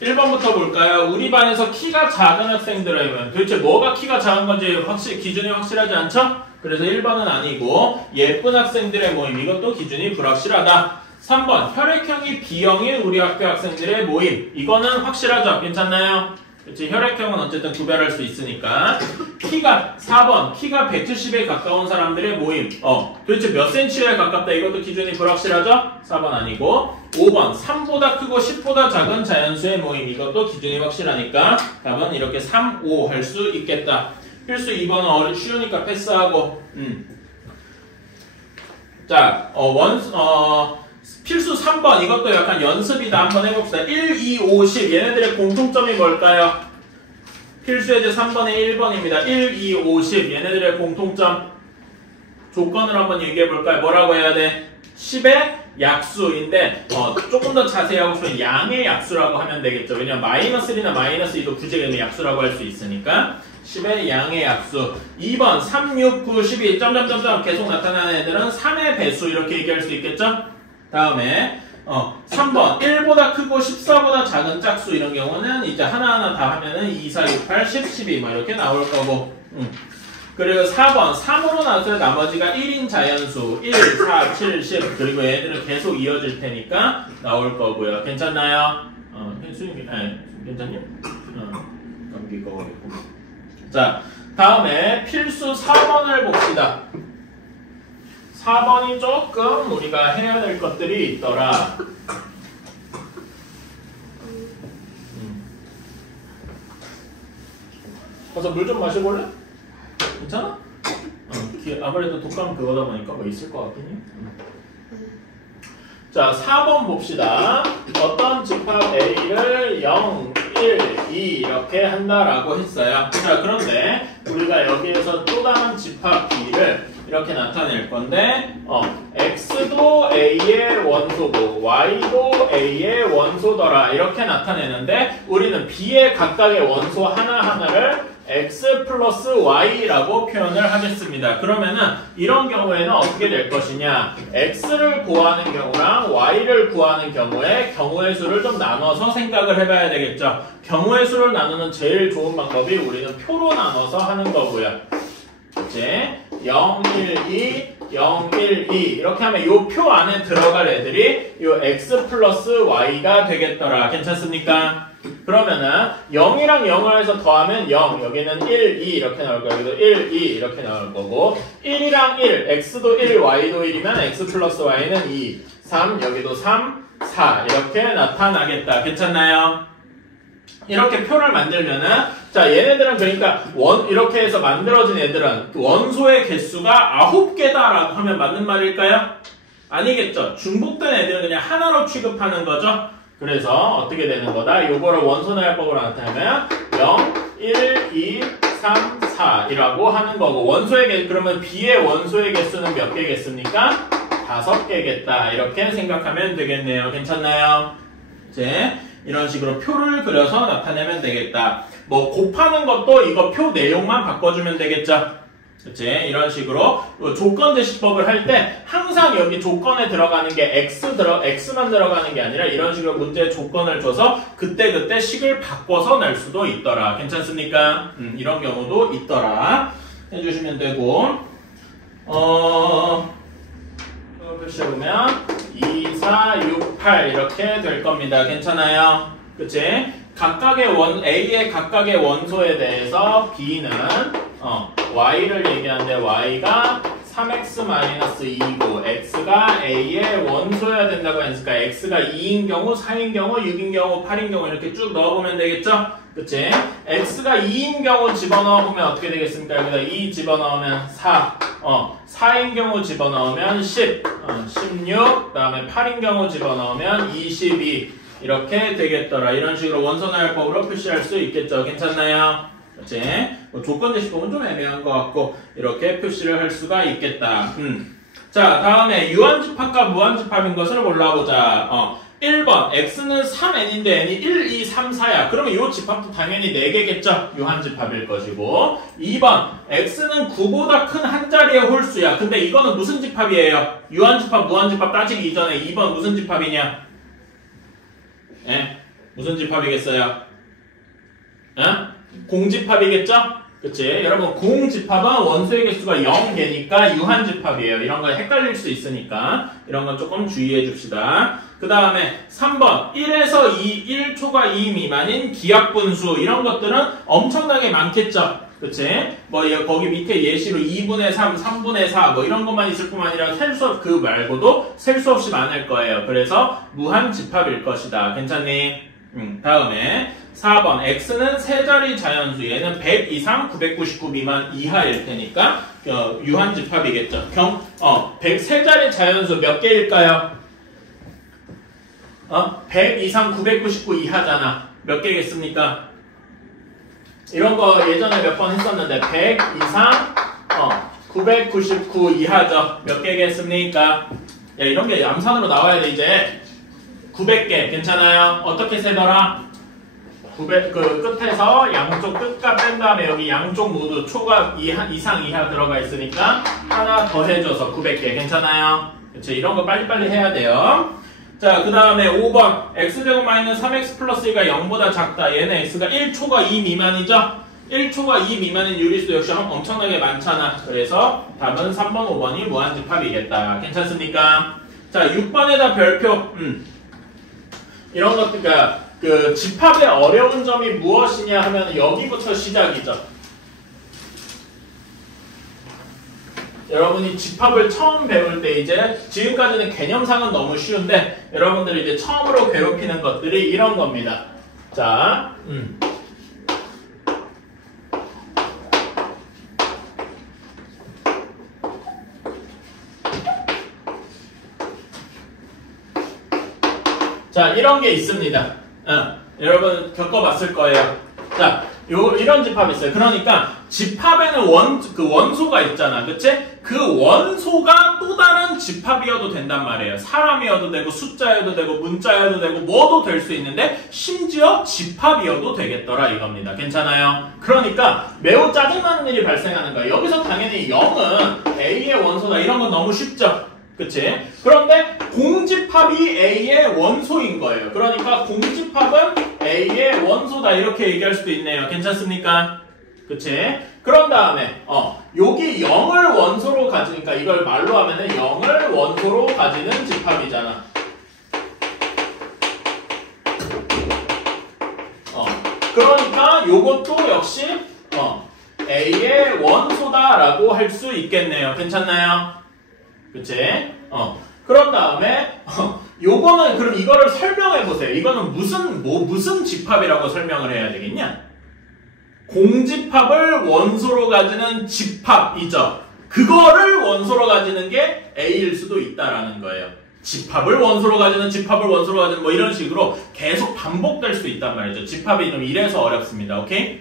1번부터 볼까요? 우리 반에서 키가 작은 학생들에게는 도대체 뭐가 키가 작은 건지 기준이 확실하지 않죠? 그래서 1번은 아니고 예쁜 학생들의 모임. 이것도 기준이 불확실하다. 3번 혈액형이 B형인 우리 학교 학생들의 모임. 이거는 확실하죠? 괜찮나요? 그치? 혈액형은 어쨌든 구별할 수 있으니까. 4번 키가 170에 가까운 사람들의 모임. 도대체 몇 cm에 가깝다. 이것도 기준이 불확실하죠? 4번 아니고. 5번 3보다 크고 10보다 작은 자연수의 모임. 이것도 기준이 확실하니까 답은 이렇게 3, 5 할 수 있겠다. 필수 2번은 쉬우니까 패스하고. 자, 필수 3번 이것도 약간 연습이다. 한번 해봅시다. 1, 2, 5, 10 얘네들의 공통점이 뭘까요? 필수 예제 3번에 1번입니다. 1, 2, 5, 10 얘네들의 공통점 조건을 한번 얘기해 볼까요? 뭐라고 해야 돼? 10에 약수인데 조금 더 자세히 하고 싶으면 양의 약수라고 하면 되겠죠. 왜냐면 마이너스 1이나 마이너스 2도 굳이 약수라고 할 수 있으니까 10의 양의 약수. 2번 3, 6, 9, 12 점점점점 계속 나타나는 애들은 3의 배수 이렇게 얘기할 수 있겠죠. 다음에 3번 1보다 크고 14보다 작은 짝수 이런 경우는 이제 하나하나 다 하면은 2, 4, 6, 8, 10, 12 뭐 이렇게 나올 거고 그리고 4번 3으로 나왔을 나머지가 1인 자연수 1, 4, 7, 10 그리고 얘들은 계속 이어질 테니까 나올 거고요. 괜찮나요? 괜찮니? 감기가 어렵고. 자, 다음에 필수 4번을 봅시다. 4번이 조금 우리가 해야 될 것들이 있더라. 가서 물 좀 마셔볼래? 괜찮아? 아무래도 독감 그거다 보니까 뭐 있을 것 같긴 해. 자, 4번 봅시다. 어떤 집합 A를 0, 1, 2 이렇게 한다라고 했어요. 자, 그런데 우리가 여기에서 또 다른 집합 B를 이렇게 나타낼 건데 X도 A의 원소고 Y도 A의 원소더라 이렇게 나타내는데 우리는 B의 각각의 원소 하나하나를 X 플러스 Y라고 표현을 하겠습니다. 그러면은 이런 경우에는 어떻게 될 것이냐 X를 구하는 경우랑 Y를 구하는 경우에 경우의 수를 좀 나눠서 생각을 해봐야 되겠죠. 경우의 수를 나누는 제일 좋은 방법이 우리는 표로 나눠서 하는 거고요. 이제 0, 1, 2, 0, 1, 2 이렇게 하면 이 표 안에 들어갈 애들이 이 X 플러스 Y가 되겠더라. 괜찮습니까? 그러면은 0이랑 0을 해서 더하면 0 여기는 1, 2 이렇게 나올 거고 여기도 1, 2 이렇게 나올 거고 1이랑 1 X도 1, Y도 1이면 X 플러스 Y는 2 3 여기도 3, 4 이렇게 나타나겠다. 괜찮나요? 이렇게 표를 만들면은 자 얘네들은 그러니까 이렇게 해서 만들어진 애들은 원소의 개수가 9개다라고 하면 맞는 말일까요? 아니겠죠. 중복된 애들은 그냥 하나로 취급하는 거죠. 그래서 어떻게 되는 거다? 요거를 원소나열법으로 나타내면 0, 1, 2, 3, 4 이라고 하는 거고 원소의 개수 그러면 B의 원소의 개수는 몇 개겠습니까? 5개겠다. 이렇게 생각하면 되겠네요. 괜찮나요? 이제 이런 식으로 표를 그려서 나타내면 되겠다. 뭐 곱하는 것도 이거 표 내용만 바꿔주면 되겠죠. 그치? 이런 식으로 조건 대시법을 할 때 항상 여기 조건에 들어가는 게 X만 들어가는 게 아니라 이런 식으로 문제에 조건을 줘서 그때그때 식을 바꿔서 낼 수도 있더라. 괜찮습니까? 이런 경우도 있더라. 해주시면 되고 표시해보면 2, 4, 6, 8 이렇게 될 겁니다. 괜찮아요? 그치? 각각의 A의 각각의 원소에 대해서 B는 Y를 얘기하는데 Y가 3x-2이고 X가 A의 원소여야 된다고 했으니까 X가 2인 경우, 4인 경우, 6인 경우, 8인 경우 이렇게 쭉 넣어보면 되겠죠? 그치? X가 2인 경우 집어넣어보면 어떻게 되겠습니까? 여기다 2 집어넣으면 4 4인 경우 집어넣으면 10 16 그 다음에 8인 경우 집어넣으면 22 이렇게 되겠더라. 이런 식으로 원소나열법으로 표시할 수 있겠죠. 괜찮나요? 그치? 뭐 조건 대시법은 좀 애매한 것 같고 이렇게 표시를 할 수가 있겠다. 자, 다음에 유한집합과 무한집합인 것을 골라보자. 1번 x는 3n인데 n이 1, 2, 3, 4야. 그러면 이 집합도 당연히 4개겠죠? 유한집합일 것이고 2번 x는 9보다 큰 한 자리의 홀수야. 근데 이거는 무슨 집합이에요? 유한집합, 무한집합 따지기 이전에 2번 무슨 집합이냐? 무슨 집합이겠어요? 공집합이겠죠? 그치? 여러분 공집합은 원소의 개수가 0개니까 유한집합이에요. 이런 거 헷갈릴 수 있으니까 이런 건 조금 주의해 줍시다. 그 다음에 3번 1에서 1초가 2 미만인 기하분수 이런 것들은 엄청나게 많겠죠? 그치? 뭐 거기 밑에 예시로 2분의 3, 3분의 4 뭐 이런 것만 있을 뿐만 아니라 그 말고도 셀 수 없이 많을 거예요. 그래서 무한집합일 것이다. 괜찮니? 다음에 4번 x는 세자리 자연수 얘는 100 이상 999 미만 이하일 테니까 유한집합이겠죠. 100 세자리 자연수 몇 개일까요? 100 이상 999 이하잖아. 몇 개겠습니까? 이런 거 예전에 몇 번 했었는데 100 이상 999 이하죠. 몇 개겠습니까? 야, 이런 게 암산으로 나와야 돼, 이제. 900개. 괜찮아요? 어떻게 세더라? 900, 그 끝에서 양쪽 끝값 뺀 다음에 여기 양쪽 모두 초가 이상 이하 들어가 있으니까 하나 더 해줘서 900개. 괜찮아요? 그치? 이런 거 빨리빨리 해야 돼요. 자, 그 다음에 5번. x제곱 마이너스 3x 플러스 1가 0보다 작다. 얘는 x가 1초가 2 미만이죠? 1초가 2 미만인 유리수 역시 엄청나게 많잖아. 그래서 답은 3번, 5번이 무한집합이겠다. 괜찮습니까? 자, 6번에다 별표. 이런 것들, 그러니까 그 집합의 어려운 점이 무엇이냐 하면 여기부터 시작이죠. 여러분이 집합을 처음 배울 때 이제 지금까지는 개념상은 너무 쉬운데 여러분들이 이제 처음으로 괴롭히는 것들이 이런 겁니다. 자, 자, 이런 게 있습니다. 여러분 겪어봤을 거예요. 자, 이런 집합이 있어요. 그러니까 집합에는 원소가 있잖아. 그치? 그 원소가 또 다른 집합이어도 된단 말이에요. 사람이어도 되고 숫자여도 되고 문자여도 되고 뭐도 될 수 있는데 심지어 집합이어도 되겠더라 이겁니다. 괜찮아요? 그러니까 매우 짜증나는 일이 발생하는 거예요. 여기서 당연히 0은 A의 원소다. 이런 건 너무 쉽죠? 그치? 그런데 공집합이 A의 원소인 거예요. 그러니까 공집합은 A의 원소다 이렇게 얘기할 수도 있네요. 괜찮습니까? 그치? 그런 다음에 여기 0을 원소로 가지니까 이걸 말로 하면은 0을 원소로 가지는 집합이잖아. 그러니까 요것도 역시 A의 원소다라고 할 수 있겠네요. 괜찮나요? 그치? 그런 다음에, 요거는, 그럼 이거를 설명해 보세요. 이거는 무슨 집합이라고 설명을 해야 되겠냐? 공집합을 원소로 가지는 집합이죠. 그거를 원소로 가지는 게 A일 수도 있다라는 거예요. 집합을 원소로 가지는 뭐 이런 식으로 계속 반복될 수 있단 말이죠. 집합이 좀 이래서 어렵습니다. 오케이?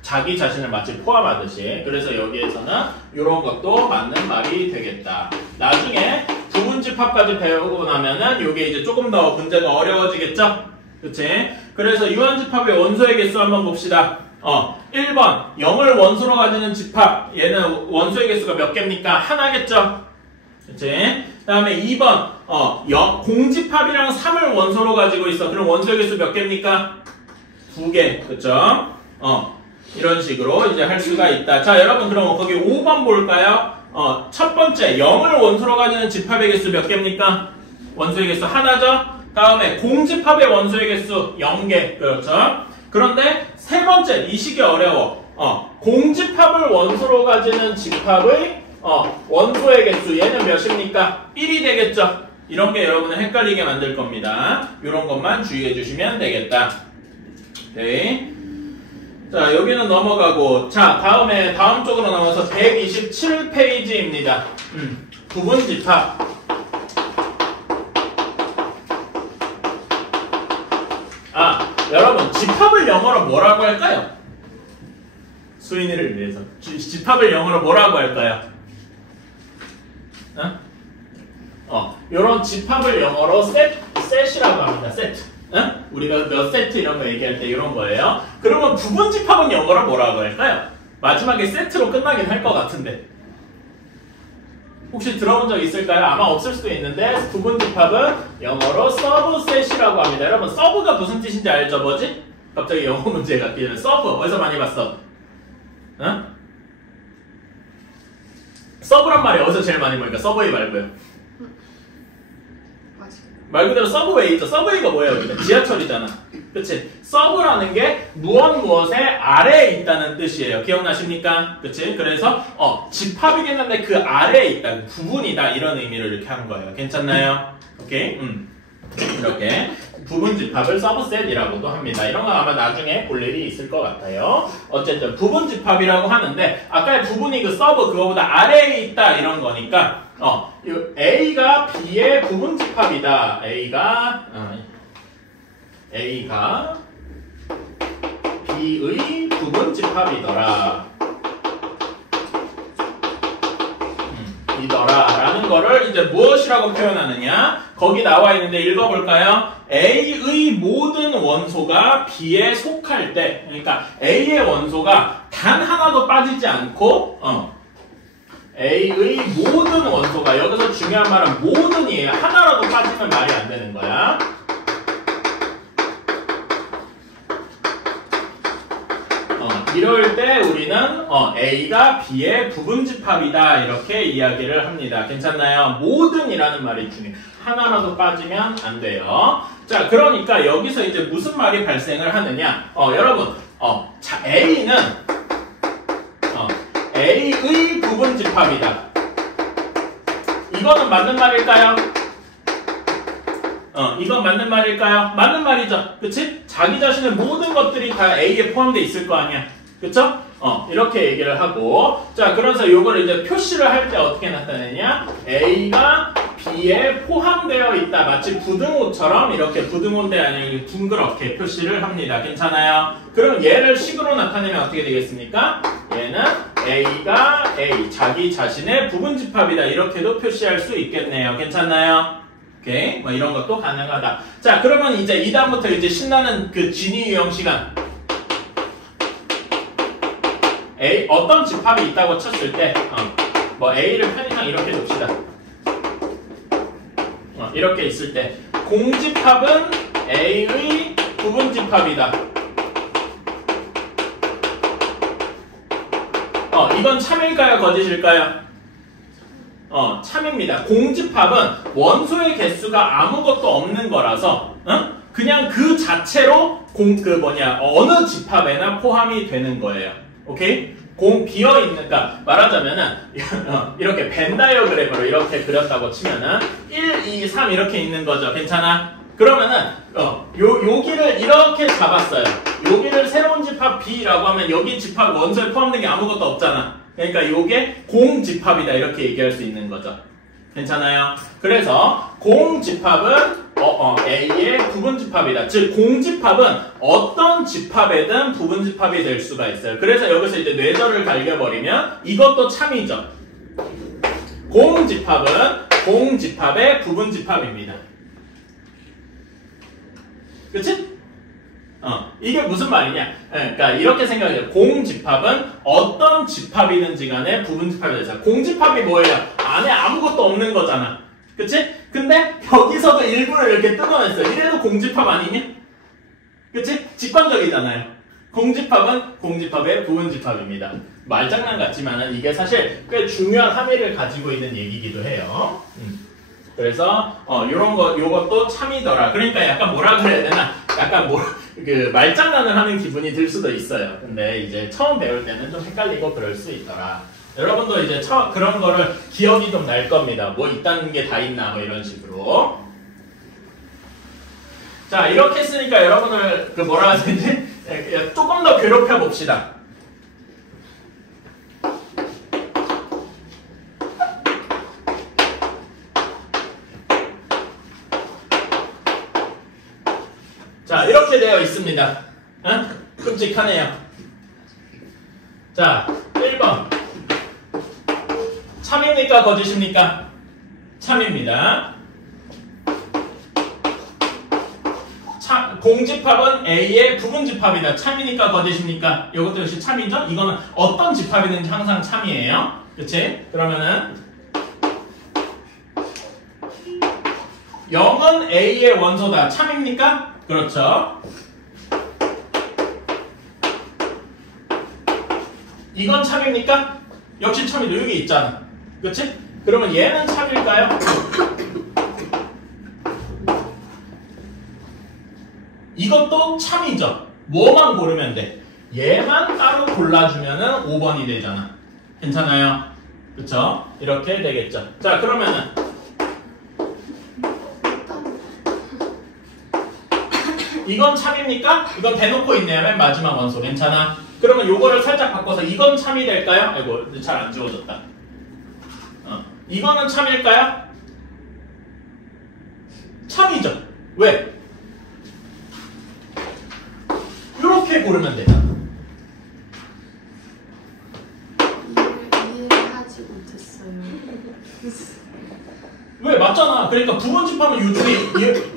자기 자신을 마치 포함하듯이. 그래서 여기에서는 이런 것도 맞는 말이 되겠다. 나중에 부분집합까지 배우고 나면은 이게 이제 조금 더 문제가 어려워지겠죠? 그치? 그래서 유한집합의 원소의 개수 한번 봅시다. 1번 0을 원소로 가지는 집합. 얘는 원소의 개수가 몇 개입니까? 하나겠죠? 그치? 그 다음에 2번 공집합이랑 3을 원소로 가지고 있어. 그럼 원소의 개수 몇 개입니까? 2개. 그쵸? 이런 식으로 이제 할 수가 있다. 자, 여러분 그럼 거기 5번 볼까요? 첫 번째 0을 원소로 가지는 집합의 개수 몇 개입니까? 원소의 개수 하나죠? 다음에 공집합의 원소의 개수 0개. 그렇죠? 그런데 세 번째 이 식이 어려워. 공집합을 원소로 가지는 집합의 원소의 개수 얘는 몇입니까? 1이 되겠죠? 이런 게 여러분을 헷갈리게 만들 겁니다. 이런 것만 주의해 주시면 되겠다. 오케이. 자, 여기는 넘어가고. 자, 다음 쪽으로 넘어서 127페이지입니다. 부분집합. 여러분, 집합을 영어로 뭐라고 할까요? 수인이를 위해서. 집합을 영어로 뭐라고 할까요? 요런 집합을 영어로 셋이라고 합니다. 세트. 우리가 몇 세트 이런 거 얘기할 때 이런 거예요. 그러면 부분집합은 영어로 뭐라고 할까요? 마지막에 세트로 끝나긴 할 것 같은데. 혹시 들어본 적 있을까요? 아마 없을 수도 있는데 부분집합은 영어로 서브셋이라고 합니다. 여러분 서브가 무슨 뜻인지 알죠? 뭐지? 갑자기 영어 문제 같기 전에 서브 어디서 많이 봤어? 서브란 말이 어디서 제일 많이 보니까 서브웨이 말고요. 말 그대로 서브웨이죠. 서브웨이가 뭐예요? 지하철이잖아. 그치? 서브라는 게 무엇의 아래에 있다는 뜻이에요. 기억나십니까? 그치? 그래서 집합이겠는데 그 아래에 있다. 부분이다. 이런 의미를 이렇게 하는 거예요. 괜찮나요? 오케이? 이렇게 부분집합을 서브셋이라고도 합니다. 이런 거 아마 나중에 볼 일이 있을 것 같아요. 어쨌든 부분집합이라고 하는데 아까의 부분이 그 서브 그거보다 아래에 있다 이런 거니까 A가 B의 부분집합이다. A가 B의 부분집합이더라. 이더라 라는 거를 이제 무엇이라고 표현하느냐? 거기 나와 있는데 읽어볼까요? A의 모든 원소가 B에 속할 때, 그러니까 A의 원소가 단 하나도 빠지지 않고 A의 모든 원소가, 여기서 중요한 말은 모든이에요. 하나라도 빠지면 말이 안 되는 거야. 이럴 때 우리는 A가 B의 부분집합이다 이렇게 이야기를 합니다. 괜찮나요? 모든이라는 말이 중요해요. 하나라도 빠지면 안 돼요. 자, 그러니까 여기서 이제 무슨 말이 발생을 하느냐? 여러분, 자, A는 A의 부분집합이다. 이거는 맞는 말일까요? 이건 맞는 말일까요? 맞는 말이죠. 그치? 자기 자신의 모든 것들이 다 A에 포함되어 있을 거 아니야. 그쵸? 이렇게 얘기를 하고. 자, 그래서 이걸 이제 표시를 할 때 어떻게 나타내냐? A가 B에 포함되어 있다. 마치 부등호처럼 이렇게 부등호인데 아니라 둥그렇게 표시를 합니다. 괜찮아요? 그럼 얘를 식으로 나타내면 어떻게 되겠습니까? 얘는 A가 A, 자기 자신의 부분집합이다. 이렇게도 표시할 수 있겠네요. 괜찮나요? 오케이? 뭐 이런 것도 가능하다. 자, 그러면 이제 이 다음부터 이제 신나는 그 진위 유형 시간. A, 어떤 집합이 있다고 쳤을 때, 뭐 A를 편의상 이렇게 둡시다. 이렇게 있을 때, 공집합은 A의 부분집합이다. 이건 참일까요? 거짓일까요? 참입니다. 공집합은 원소의 개수가 아무것도 없는 거라서, 그냥 그 자체로 어느 집합에나 포함이 되는 거예요. 오케이? 비어있는, 그러니까 말하자면은, 이렇게 벤 다이어그램으로 이렇게 그렸다고 치면은, 1, 2, 3 이렇게 있는 거죠. 괜찮아? 그러면은, 여기를 이렇게 잡았어요. 여기를 새로운 집합 B라고 하면 여기 집합 원소에 포함된 게 아무것도 없잖아. 그러니까 요게 공집합이다. 이렇게 얘기할 수 있는 거죠. 괜찮아요? 그래서 공집합은 A의 부분집합이다. 즉 공집합은 어떤 집합에든 부분집합이 될 수가 있어요. 그래서 여기서 이제 뇌절을 갈겨버리면 이것도 참이죠. 공집합은 공집합의 부분집합입니다. 그치? 이게 무슨 말이냐? 그러니까 이렇게 생각해요. 공집합은 어떤 집합이든지 간에 부분집합이 되잖아. 공집합이 뭐예요? 안에 아무것도 없는 거잖아. 그치? 근데 여기서도 일부러 이렇게 뜯어냈어요. 이래도 공집합 아니냐? 그치? 직관적이잖아요. 공집합은 공집합의 부분집합입니다. 말장난 같지만은 이게 사실 꽤 중요한 함의를 가지고 있는 얘기이기도 해요. 그래서 요것도 참이더라. 그러니까 약간 뭐라 그래야 되나? 약간 말장난을 하는 기분이 들 수도 있어요. 근데 이제 처음 배울 때는 좀 헷갈리고 그럴 수 있더라. 여러분도 이제 그런 거를 기억이 좀 날 겁니다. 뭐 있다는 게 다 있나 뭐 이런 식으로. 자, 이렇게 했으니까 여러분을 뭐라 해야 되지? 조금 더 괴롭혀 봅시다. 자, 이렇게 되어 있습니다. 끔찍하네요. 자, 1번. 참입니까? 거짓입니까? 참입니다. 공집합은 A의 부분집합이다. 참이니까 거짓입니까? 이것도 역시 참이죠? 이거는 어떤 집합이든지 항상 참이에요. 그치? 그러면은 0은 A의 원소다. 참입니까? 그렇죠. 이건 참입니까? 역시 참이죠. 여기 있잖아. 그치? 그러면 얘는 참일까요? 이것도 참이죠. 뭐만 고르면 돼? 얘만 따로 골라주면은 5번이 되잖아. 괜찮아요? 그쵸? 이렇게 되겠죠. 자, 그러면은 이건 참입니까? 이건 대놓고 있네요. 맨 마지막 원소. 괜찮아? 그러면 요거를 살짝 바꿔서 이건 참이 될까요? 아이고, 잘 안 지워졌다. 이거는 참일까요? 참이죠. 왜? 이렇게 고르면 되잖아. 이해를 하지 못했어요. 그러니까 부분집합은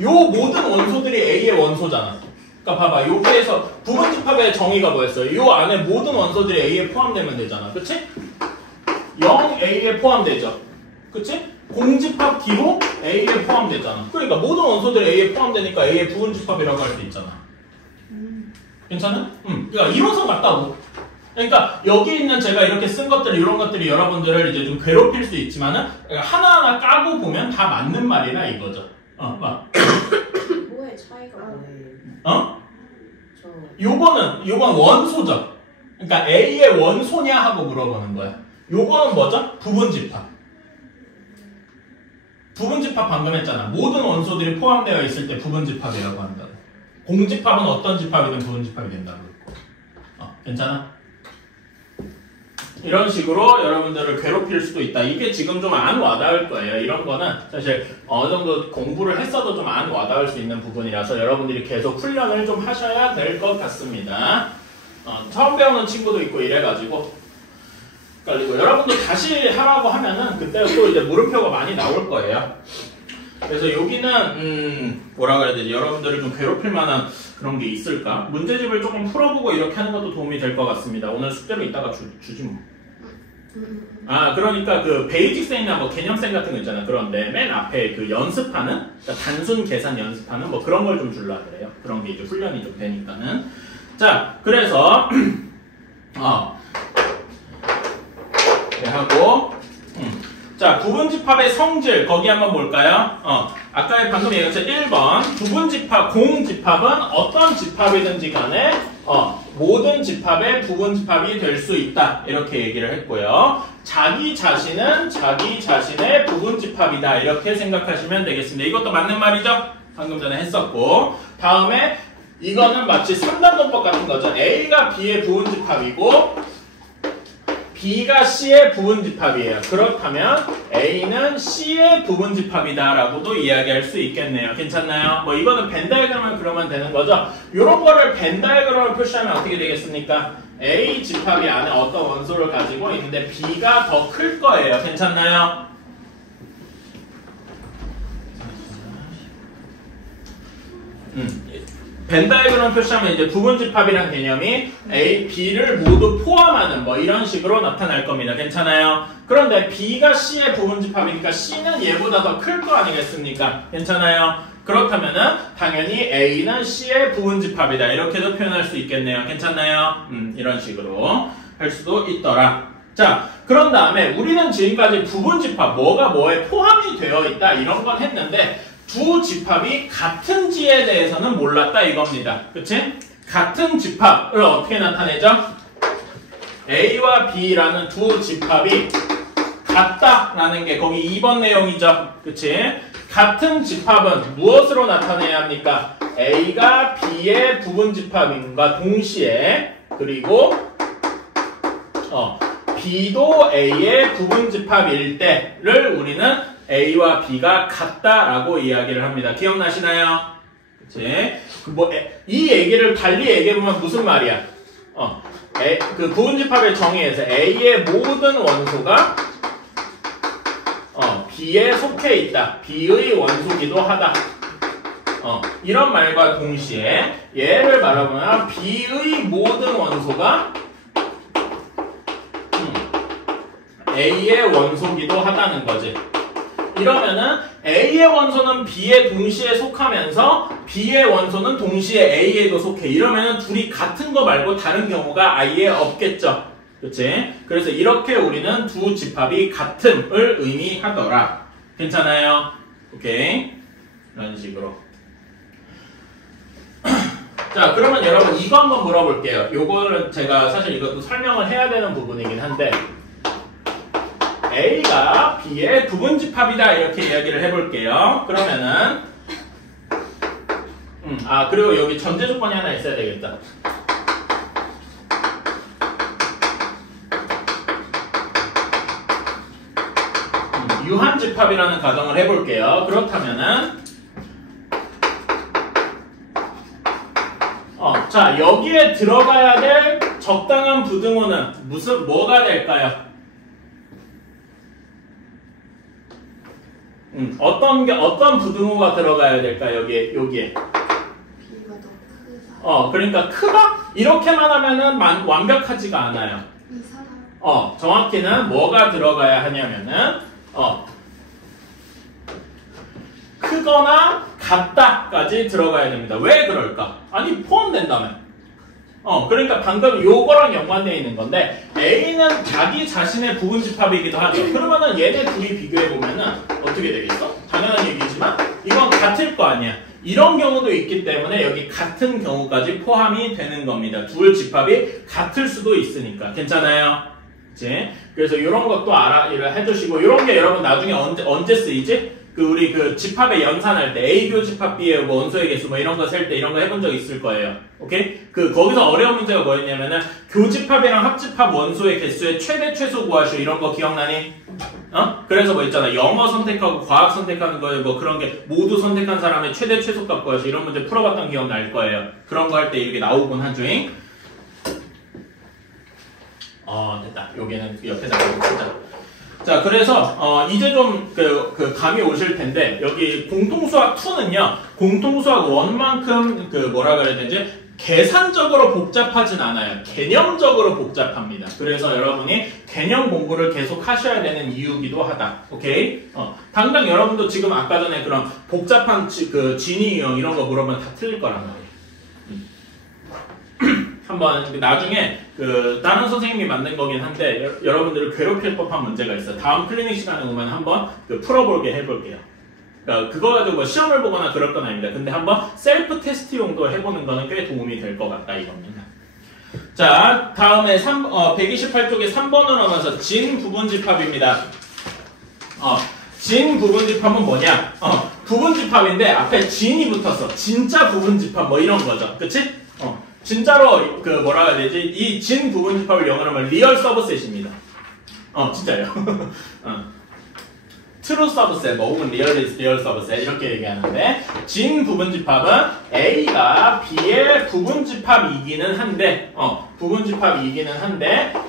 요 모든 원소들이 A의 원소잖아. 그러니까 봐봐, 여기에서 부분집합의 정의가 뭐였어요? 요 안에 모든 원소들이 A에 포함되면 되잖아. 그치? 0A에 포함되죠. 그치? 공집합 D도 A에 포함되잖아. 그러니까 모든 원소들이 A에 포함되니까 A의 부분집합이라고 할 수 있잖아. 괜찮아? 그러니까 이론상 맞다고. 그러니까 여기 있는 제가 이렇게 쓴 것들, 이런 것들이 여러분들을 이제 좀 괴롭힐 수 있지만은 하나하나 까고 보면 다 맞는 말이라 이거죠. 막. 뭐의 차이가 뭐예요? 요건 원소죠. 그러니까 A의 원소냐 하고 물어보는 거야. 요거는 뭐죠? 부분집합. 부분집합 방금 했잖아. 모든 원소들이 포함되어 있을 때 부분집합이라고 한다고. 공집합은 어떤 집합이든 부분집합이 된다고. 괜찮아? 이런 식으로 여러분들을 괴롭힐 수도 있다. 이게 지금 좀 안 와닿을 거예요. 이런 거는 사실 어느 정도 공부를 했어도 좀 안 와닿을 수 있는 부분이라서 여러분들이 계속 훈련을 좀 하셔야 될 것 같습니다. 처음 배우는 친구도 있고 이래가지고 그리고 여러분도 다시 하라고 하면은 그때 또 이제 물음표가 많이 나올 거예요. 그래서 여기는 뭐라 그래야 되지? 여러분들을 좀 괴롭힐 만한 그런 게 있을까? 문제집을 조금 풀어보고 이렇게 하는 것도 도움이 될 것 같습니다. 오늘 숙제로 이따가 주지 뭐. 그러니까 그 베이직생이나 뭐 개념생 같은 거 있잖아. 그런데 맨 앞에 그 연습하는, 그러니까 단순 계산 연습하는 뭐 그런 걸 좀 줄라 그래요. 그런 게 이제 훈련이 좀 되니까는. 자, 그래서 네, 하고 자, 부분집합의 성질 거기 한번 볼까요? 아까 방금 얘기했죠. 1번 부분집합, 공집합은 어떤 집합이든지 간에 모든 집합의 부분집합이 될 수 있다. 이렇게 얘기를 했고요. 자기 자신은 자기 자신의 부분집합이다. 이렇게 생각하시면 되겠습니다. 이것도 맞는 말이죠? 방금 전에 했었고. 다음에 이거는 마치 3단원법 같은 거죠. A가 B의 부분집합이고 B가 C의 부분집합이에요. 그렇다면 A는 C의 부분집합이다 라고도 이야기할 수 있겠네요. 괜찮나요? 뭐 이거는 벤 다이어그램을 그려면 되는 거죠. 이런 거를 벤 다이어그램을 표시하면 어떻게 되겠습니까? A 집합이 안에 어떤 원소를 가지고 있는데 B가 더 클 거예요. 괜찮나요? 벤 다이어그램 표시하면 이제 부분집합이라는 개념이 A, B를 모두 포함하는 뭐 이런 식으로 나타날 겁니다. 괜찮아요? 그런데 B가 C의 부분집합이니까 C는 얘보다 더 클 거 아니겠습니까? 괜찮아요? 그렇다면은 당연히 A는 C의 부분집합이다. 이렇게도 표현할 수 있겠네요. 괜찮나요? 이런 식으로 할 수도 있더라. 자, 그런 다음에 우리는 지금까지 부분집합, 뭐가 뭐에 포함이 되어 있다 이런 건 했는데 두 집합이 같은지에 대해서는 몰랐다 이겁니다. 그치? 같은 집합을 어떻게 나타내죠? A와 B라는 두 집합이 같다라는 게 거기 2번 내용이죠. 그치? 같은 집합은 무엇으로 나타내야 합니까? A가 B의 부분집합임과 동시에 그리고 B도 A의 부분집합일 때를 우리는 A와 B가 같다라고 이야기를 합니다. 기억나시나요? 그치? 이 얘기를 달리 얘기해보면 무슨 말이야? 그 부분집합의 정의에서 A의 모든 원소가 B에 속해 있다. B의 원소기도 하다. 이런 말과 동시에 얘를 말하면 B의 모든 원소가 A의 원소기도 하다는 거지. 이러면은 A의 원소는 B에 동시에 속하면서 B의 원소는 동시에 A에도 속해. 이러면은 둘이 같은 거 말고 다른 경우가 아예 없겠죠. 그치? 그래서 이렇게 우리는 두 집합이 같음을 의미하더라. 괜찮아요? 오케이? 이런 식으로. 자, 그러면 여러분 이거 한번 물어볼게요. 요거는 제가 사실 이것도 설명을 해야 되는 부분이긴 한데 A가 B의 부분집합이다 이렇게 이야기를 해볼게요. 그러면은 그리고 여기 전제 조건이 하나 있어야 되겠다. 유한집합이라는 가정을 해볼게요. 그렇다면은 자, 여기에 들어가야 될 적당한 부등호는 뭐가 될까요? 어떤 부등호가 들어가야 될까? 여기에. B가 더 크다. 그러니까 크다? 이렇게만 하면은 완벽하지가 않아요. 이상하다. 정확히는 뭐가 들어가야 하냐면은, 크거나 같다까지 들어가야 됩니다. 왜 그럴까? 아니, 포함된다면. 그러니까 방금 요거랑 연관되어 있는 건데, A는 자기 자신의 부분집합이기도 하죠. 그러면은 얘네 둘이 비교해보면은 어떻게 되겠어? 당연한 얘기지만, 이건 같을 거 아니야. 이런 경우도 있기 때문에 여기 같은 경우까지 포함이 되는 겁니다. 둘 집합이 같을 수도 있으니까. 괜찮아요? 그치? 그래서 이런 것도 해주시고, 이런 게 여러분 나중에 언제 쓰이지? 우리 집합의 연산할 때, A교 집합 B의 원소의 개수 이런 거 셀 때 이런 거 해본 적 있을 거예요. 오케이? 거기서 어려운 문제가 뭐였냐면은, 교집합이랑 합집합 원소의 개수의 최대 최소 구하시오. 이런 거 기억나니? 그래서 있잖아. 영어 선택하고 과학 선택하는 거에 그런 게 모두 선택한 사람의 최대 최소값 구하시오. 이런 문제 풀어봤던 기억 날 거예요. 그런 거 할 때 이렇게 나오곤 하죠잉. 됐다. 여기는 옆에다 놓자. 자, 그래서 이제 좀 감이 오실 텐데, 여기 공통수학 2는요, 공통수학 1만큼 뭐라 그래야 되지? 계산적으로 복잡하진 않아요. 개념적으로 복잡합니다. 그래서 여러분이 개념 공부를 계속 하셔야 되는 이유기도 하다. 오케이? 당장 여러분도 지금 아까 전에 그런 복잡한 진위 유형 이런 거 물어보면 다 틀릴 거란 말이에요. 한번 나중에 다른 선생님이 만든 거긴 한데 여러분들을 괴롭힐 법한 문제가 있어요. 다음 클리닉 시간에 오면 한번 해볼게요. 그러니까 그거 가지고 시험을 보거나 그럴 건 아닙니다. 근데 한번 셀프 테스트 용도 해보는 거는 꽤 도움이 될 것 같다 이겁니다. 자, 다음에 128쪽에 3번으로 넘어서 진 부분집합입니다. 진 부분집합은 뭐냐? 부분집합인데 앞에 진이 붙었어. 진짜 부분집합 이런 거죠. 그치? 진짜로 뭐라 해야 되지? 이 진 부분집합을 영어로 하면 리얼 서브셋입니다. 진짜요. 트루 서브셋 혹은 리얼 서브셋 이렇게 얘기하는데, 진 부분집합은 A가 B의 부분집합이기는 한데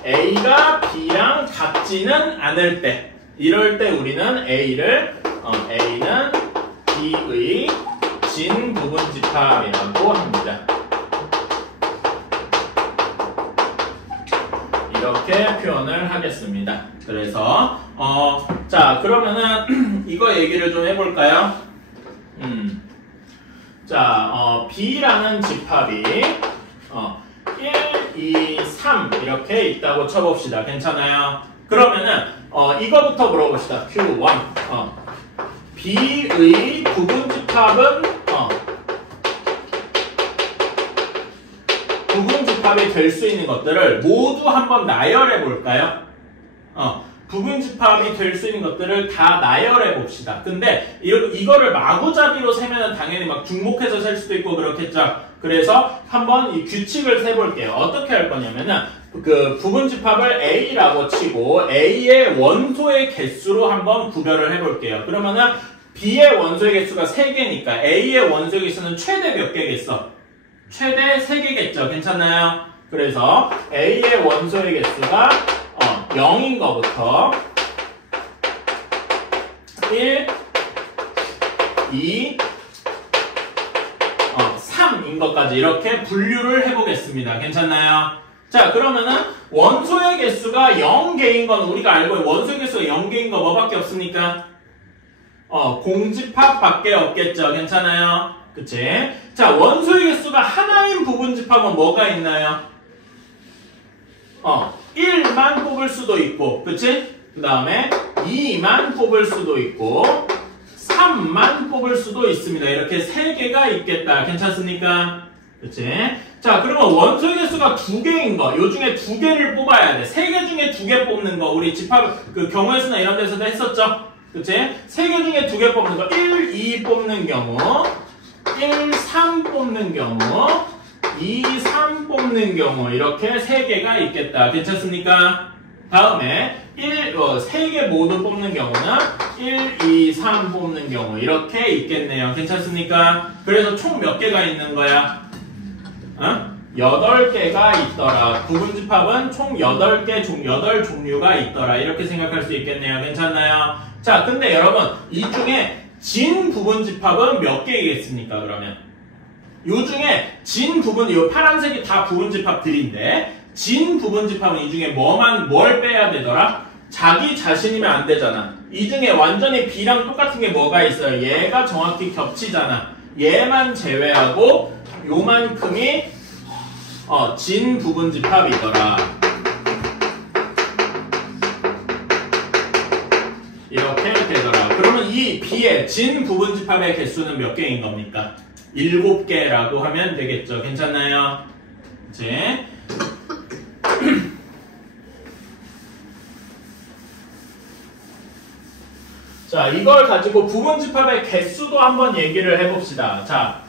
A가 B랑 같지는 않을 때, 이럴 때 우리는 A는 B의 진 부분집합이라고 합니다. 이렇게 표현을 하겠습니다. 그래서 자, 그러면은 이거 얘기를 좀 해볼까요? 자, B라는 집합이 1, 2, 3 이렇게 있다고 쳐봅시다. 괜찮아요? 그러면은 이거부터 물어봅시다. Q1 B의 부분집합은 부분집합이 될 수 있는 것들을 모두 한번 나열해 볼까요? 부분집합이 될 수 있는 것들을 다 나열해 봅시다. 근데 이거를 마구잡이로 세면은 당연히 중복해서 셀 수도 있고 그렇겠죠. 그래서 한번 이 규칙을 세볼게요. 어떻게 할 거냐면은 부분집합을 A라고 치고 A의 원소의 개수로 한번 구별을 해볼게요. 그러면은 B의 원소의 개수가 3개니까 A의 원소의 개수는 최대 몇 개겠어? 최대 3개겠죠. 괜찮나요? 그래서 A의 원소의 개수가 0인 거부터 1, 2, 3인 것까지 이렇게 분류를 해보겠습니다. 괜찮나요? 자, 그러면은 원소의 개수가 0개인 건 우리가 알고 있는 원소의 개수가 0개인 거 뭐밖에 없습니까? 공집합밖에 없겠죠. 괜찮아요? 그치? 자, 원소의 개수가 하나인 부분집합은 뭐가 있나요? 1만 뽑을 수도 있고, 그치? 그 다음에 2만 뽑을 수도 있고 3만 뽑을 수도 있습니다. 이렇게 3개가 있겠다. 괜찮습니까? 그치? 자, 그러면 원소의 개수가 2개인 거, 요 중에 2개를 뽑아야 돼. 3개 중에 2개 뽑는 거, 우리 집합, 경우의 수나 이런 데서도 했었죠? 그치? 3개 중에 2개 뽑는 거, 1, 2 뽑는 경우, 1, 3 뽑는 경우, 2, 3 뽑는 경우, 이렇게 3개가 있겠다. 괜찮습니까? 다음에 3개 모두 뽑는 경우는 1, 2, 3 뽑는 경우 이렇게 있겠네요. 괜찮습니까? 그래서 총 몇 개가 있는 거야? 8개가 있더라. 부분집합은 총 8개, 8종류가 있더라. 이렇게 생각할 수 있겠네요. 괜찮나요? 자, 근데 여러분, 이 중에 진 부분집합은 몇 개이겠습니까, 그러면? 요 중에 진 부분, 이 파란색이 다 부분집합들인데, 진 부분집합은 이 중에 뭘 빼야 되더라? 자기 자신이면 안 되잖아. 이 중에 완전히 B랑 똑같은 게 뭐가 있어요? 얘가 정확히 겹치잖아. 얘만 제외하고, 요만큼이 진 부분집합이더라. 이렇게 되더라. 그러면 이 B의 진 부분집합의 개수는 몇 개인 겁니까? 7개라고 하면 되겠죠. 괜찮나요? 이제 자, 이걸 가지고 부분집합의 개수도 한번 얘기를 해봅시다. 자,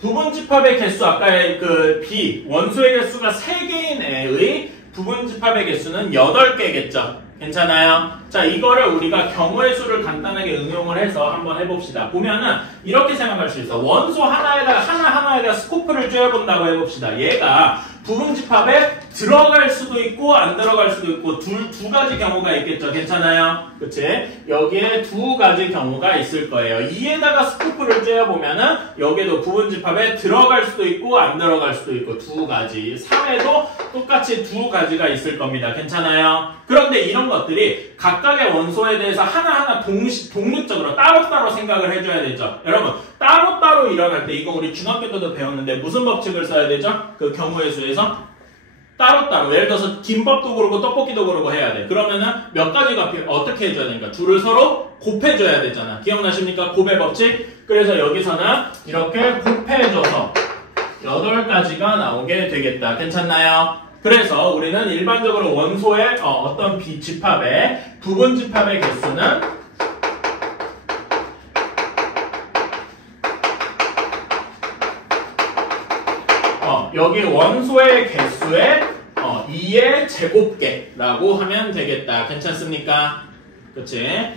부분집합의 개수, 아까 그 B, 원소의 개수가 3개인 애의 부분집합의 개수는 8개겠죠. 괜찮아요? 자, 이거를 우리가 경우의 수를 간단하게 응용을 해서 한번 해봅시다. 보면은 이렇게 생각할 수 있어. 원소 하나하나에다가 스코프를 쬐어본다고 해봅시다. 얘가 부분집합에 들어갈 수도 있고 안 들어갈 수도 있고 두 가지 경우가 있겠죠. 괜찮아요? 그치? 여기에 2가지 경우가 있을 거예요. 2에다가 스코프를 쬐어보면은 여기에도 부분집합에 들어갈 수도 있고 안 들어갈 수도 있고 2가지. 3에도 똑같이 2가지가 있을 겁니다. 괜찮아요? 그런데 이런 것들이 각각의 원소에 대해서 하나하나 독립적으로 따로따로 생각을 해줘야 되죠. 여러분, 따로따로 일어날 때 이거 우리 중학교 때도 배웠는데 무슨 법칙을 써야 되죠? 그 경우의 수에서 따로따로. 예를 들어서 김밥도 그러고 떡볶이도 그러고 해야 돼. 그러면은 몇 가지가 어떻게 해줘야 되니까? 둘을 서로 곱해줘야 되잖아. 기억나십니까? 곱의 법칙. 그래서 여기서는 이렇게 곱해줘서 8가지가 나오게 되겠다. 괜찮나요? 그래서 우리는 일반적으로 원소의 어떤 집합의 부분집합의 개수는 여기 원소의 개수의 2의 제곱계라고 하면 되겠다. 괜찮습니까? 그치?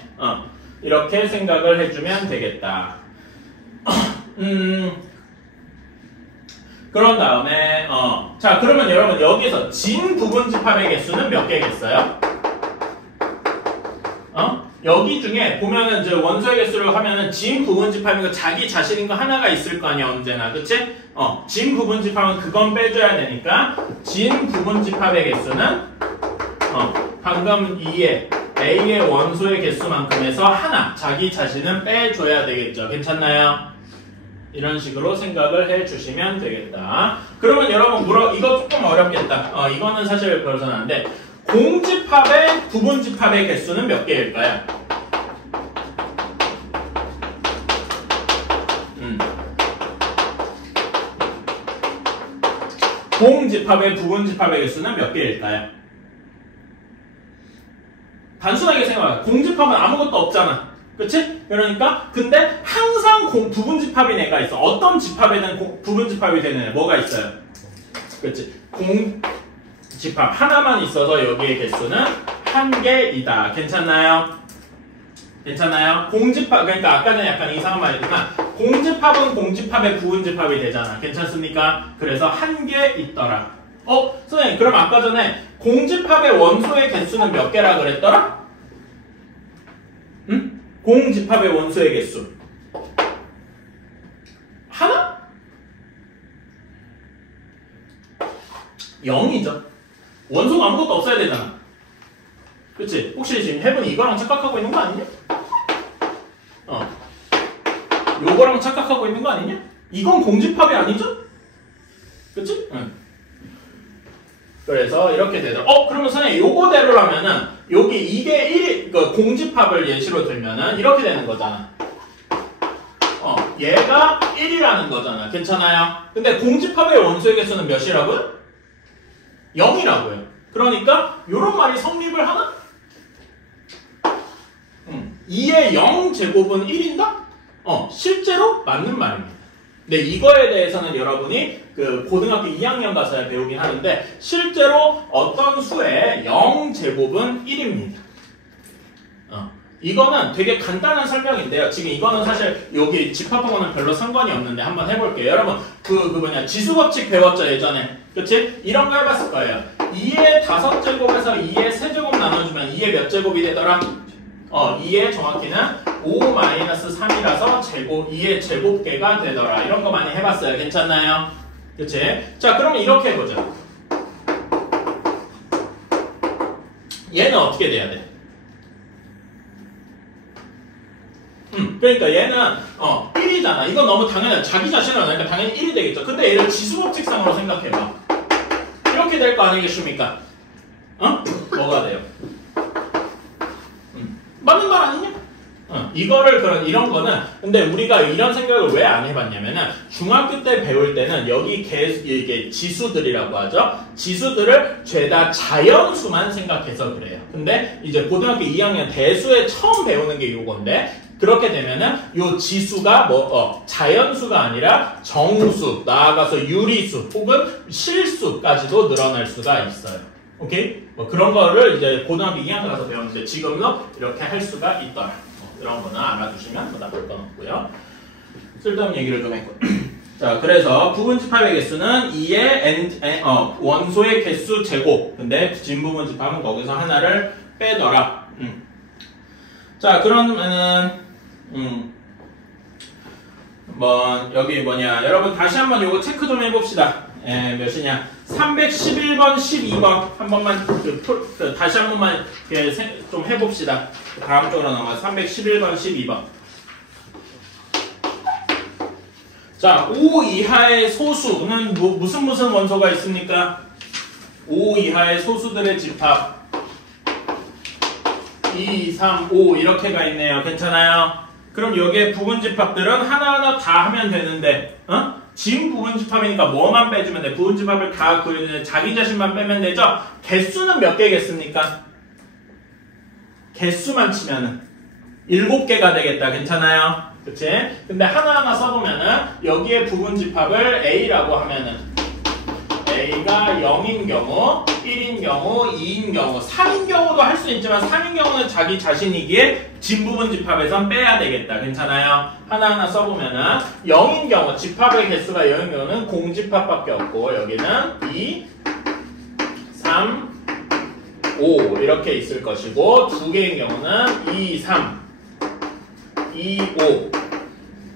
이렇게 생각을 해주면 되겠다. 그런 다음에 자, 그러면 여러분 여기서 진 부분집합의 개수는 몇 개겠어요? 여기 중에 보면은 이제 원소의 개수를 하면은 진 부분집합인 거 자기 자신인 거 하나가 있을 거 아니야, 언제나. 그치? 진 부분집합은 그건 빼줘야 되니까 진 부분집합의 개수는 방금 A의 원소의 개수만큼에서 하나, 자기 자신은 빼줘야 되겠죠. 괜찮나요? 이런 식으로 생각을 해주시면 되겠다. 그러면 여러분 이거 조금 어렵겠다. 이거는 사실 별로는 안 돼. 공집합의 부분집합의 개수는 몇 개일까요? 공집합의 부분집합의 개수는 몇 개일까요? 단순하게 생각해. 공집합은 아무것도 없잖아. 그치? 그러니까 근데 항상 부분집합인 애가 있어. 어떤 집합에는 부분집합이 되는 애 뭐가 있어요? 그치? 공집합 하나만 있어서 여기의 개수는 1개이다. 괜찮나요? 괜찮나요? 공집합, 그러니까 아까 전에 약간 이상한 말이지만 공집합은 공집합의 부분집합이 되잖아. 괜찮습니까? 그래서 1개 있더라. 선생님, 그럼 아까 전에 공집합의 원소의 개수는 몇 개라 그랬더라? 응? 공집합의 원소의 개수 하나? 0이죠. 원소가 아무것도 없어야 되잖아. 그치? 혹시 지금 해븐이 이거랑 착각하고 있는 거 아니냐? 요거랑 착각하고 있는 거 아니냐? 이건 공집합이 아니죠? 그치? 응. 그래서 이렇게 되더라. 그러면 선생님 요거대로라면은 여기 이게 공집합을 예시로 들면은 이렇게 되는 거잖아. 얘가 1이라는 거잖아. 괜찮아요? 근데 공집합의 원소의 개수는 몇이라고요? 0이라고요. 그러니까 요런 말이 성립을 하나? 2의 0제곱은 1인가? 실제로 맞는 말입니다. 근데 이거에 대해서는 여러분이 그 고등학교 2학년 가서야 배우긴 하는데 실제로 어떤 수의 0제곱은 1입니다. 이거는 되게 간단한 설명인데요. 지금 이거는 사실 여기 집합하고는 별로 상관이 없는데 한번 해볼게요. 여러분 지수법칙 배웠죠 예전에? 그치? 이런 거 해봤을 거예요. 2의 5제곱에서 2의 세제곱 나눠주면 2의 몇 제곱이 되더라? 2의 정확히는 5-3이라서 2의 제곱계가 되더라. 이런 거 많이 해봤어요. 괜찮나요? 그치? 자, 그러면 이렇게 해보자. 얘는 어떻게 돼야 돼? 그러니까 얘는 1이잖아. 이건 너무 당연해. 자기 자신을 하니까 당연히 1이 되겠죠. 근데 얘를 지수법칙상으로 생각해봐. 이렇게 될 거 아니겠습니까? 뭐가 돼요? 맞는 말 아니냐? 이런 거는 근데 우리가 이런 생각을 왜 안 해봤냐면은 중학교 때 배울 때는 여기 이게 지수들이라고 하죠. 지수들을 죄다 자연수만 생각해서 그래요. 근데 이제 고등학교 2학년 대수에 처음 배우는 게 요건데 그렇게 되면은 요 지수가 자연수가 아니라 정수, 나아가서 유리수 혹은 실수까지도 늘어날 수가 있어요. 오케이? 그런 거를 이제 고등학교 2학년 가서 배웠는데 지금도 이렇게 할 수가 있더라. 이런 거는 알아두시면 나쁠 건 없고요. 쓸데없는 얘기를 좀 했고. 자, 그래서 부분집합의 개수는 2의 원소의 개수 제곱. 근데 진부분집합은 거기서 하나를 빼더라. 자, 그러면은 여기 여러분 다시 한번 요거 체크 좀 해봅시다. 몇이냐? 311번, 12번 한 번만 다시 한 번만 좀 해봅시다. 다음 쪽으로 넘어가서 311번, 12번. 자, 5 이하의 소수는 무슨 원소가 있습니까? 5 이하의 소수들의 집합 2, 3, 5 이렇게가 있네요. 괜찮아요? 그럼 여기에 부분집합들은 하나하나 다 하면 되는데 지금 부분집합이니까 뭐만 빼주면 돼? 부분집합을 다 그리는데 자기 자신만 빼면 되죠? 개수는 몇 개겠습니까? 개수만 치면은 7개가 되겠다. 괜찮아요? 그치? 근데 하나하나 써보면은 여기에 부분집합을 A라고 하면은 A가 0인 경우, 1인 경우, 2인 경우, 3인 경우도 할 수 있지만 3인 경우는 자기 자신이기에 진부분집합에선 빼야 되겠다. 괜찮아요? 하나하나 써보면은 0인 경우, 집합의 개수가 0인 경우는 공집합밖에 없고 여기는 2, 3, 5 이렇게 있을 것이고 2개인 경우는 2, 3, 2, 5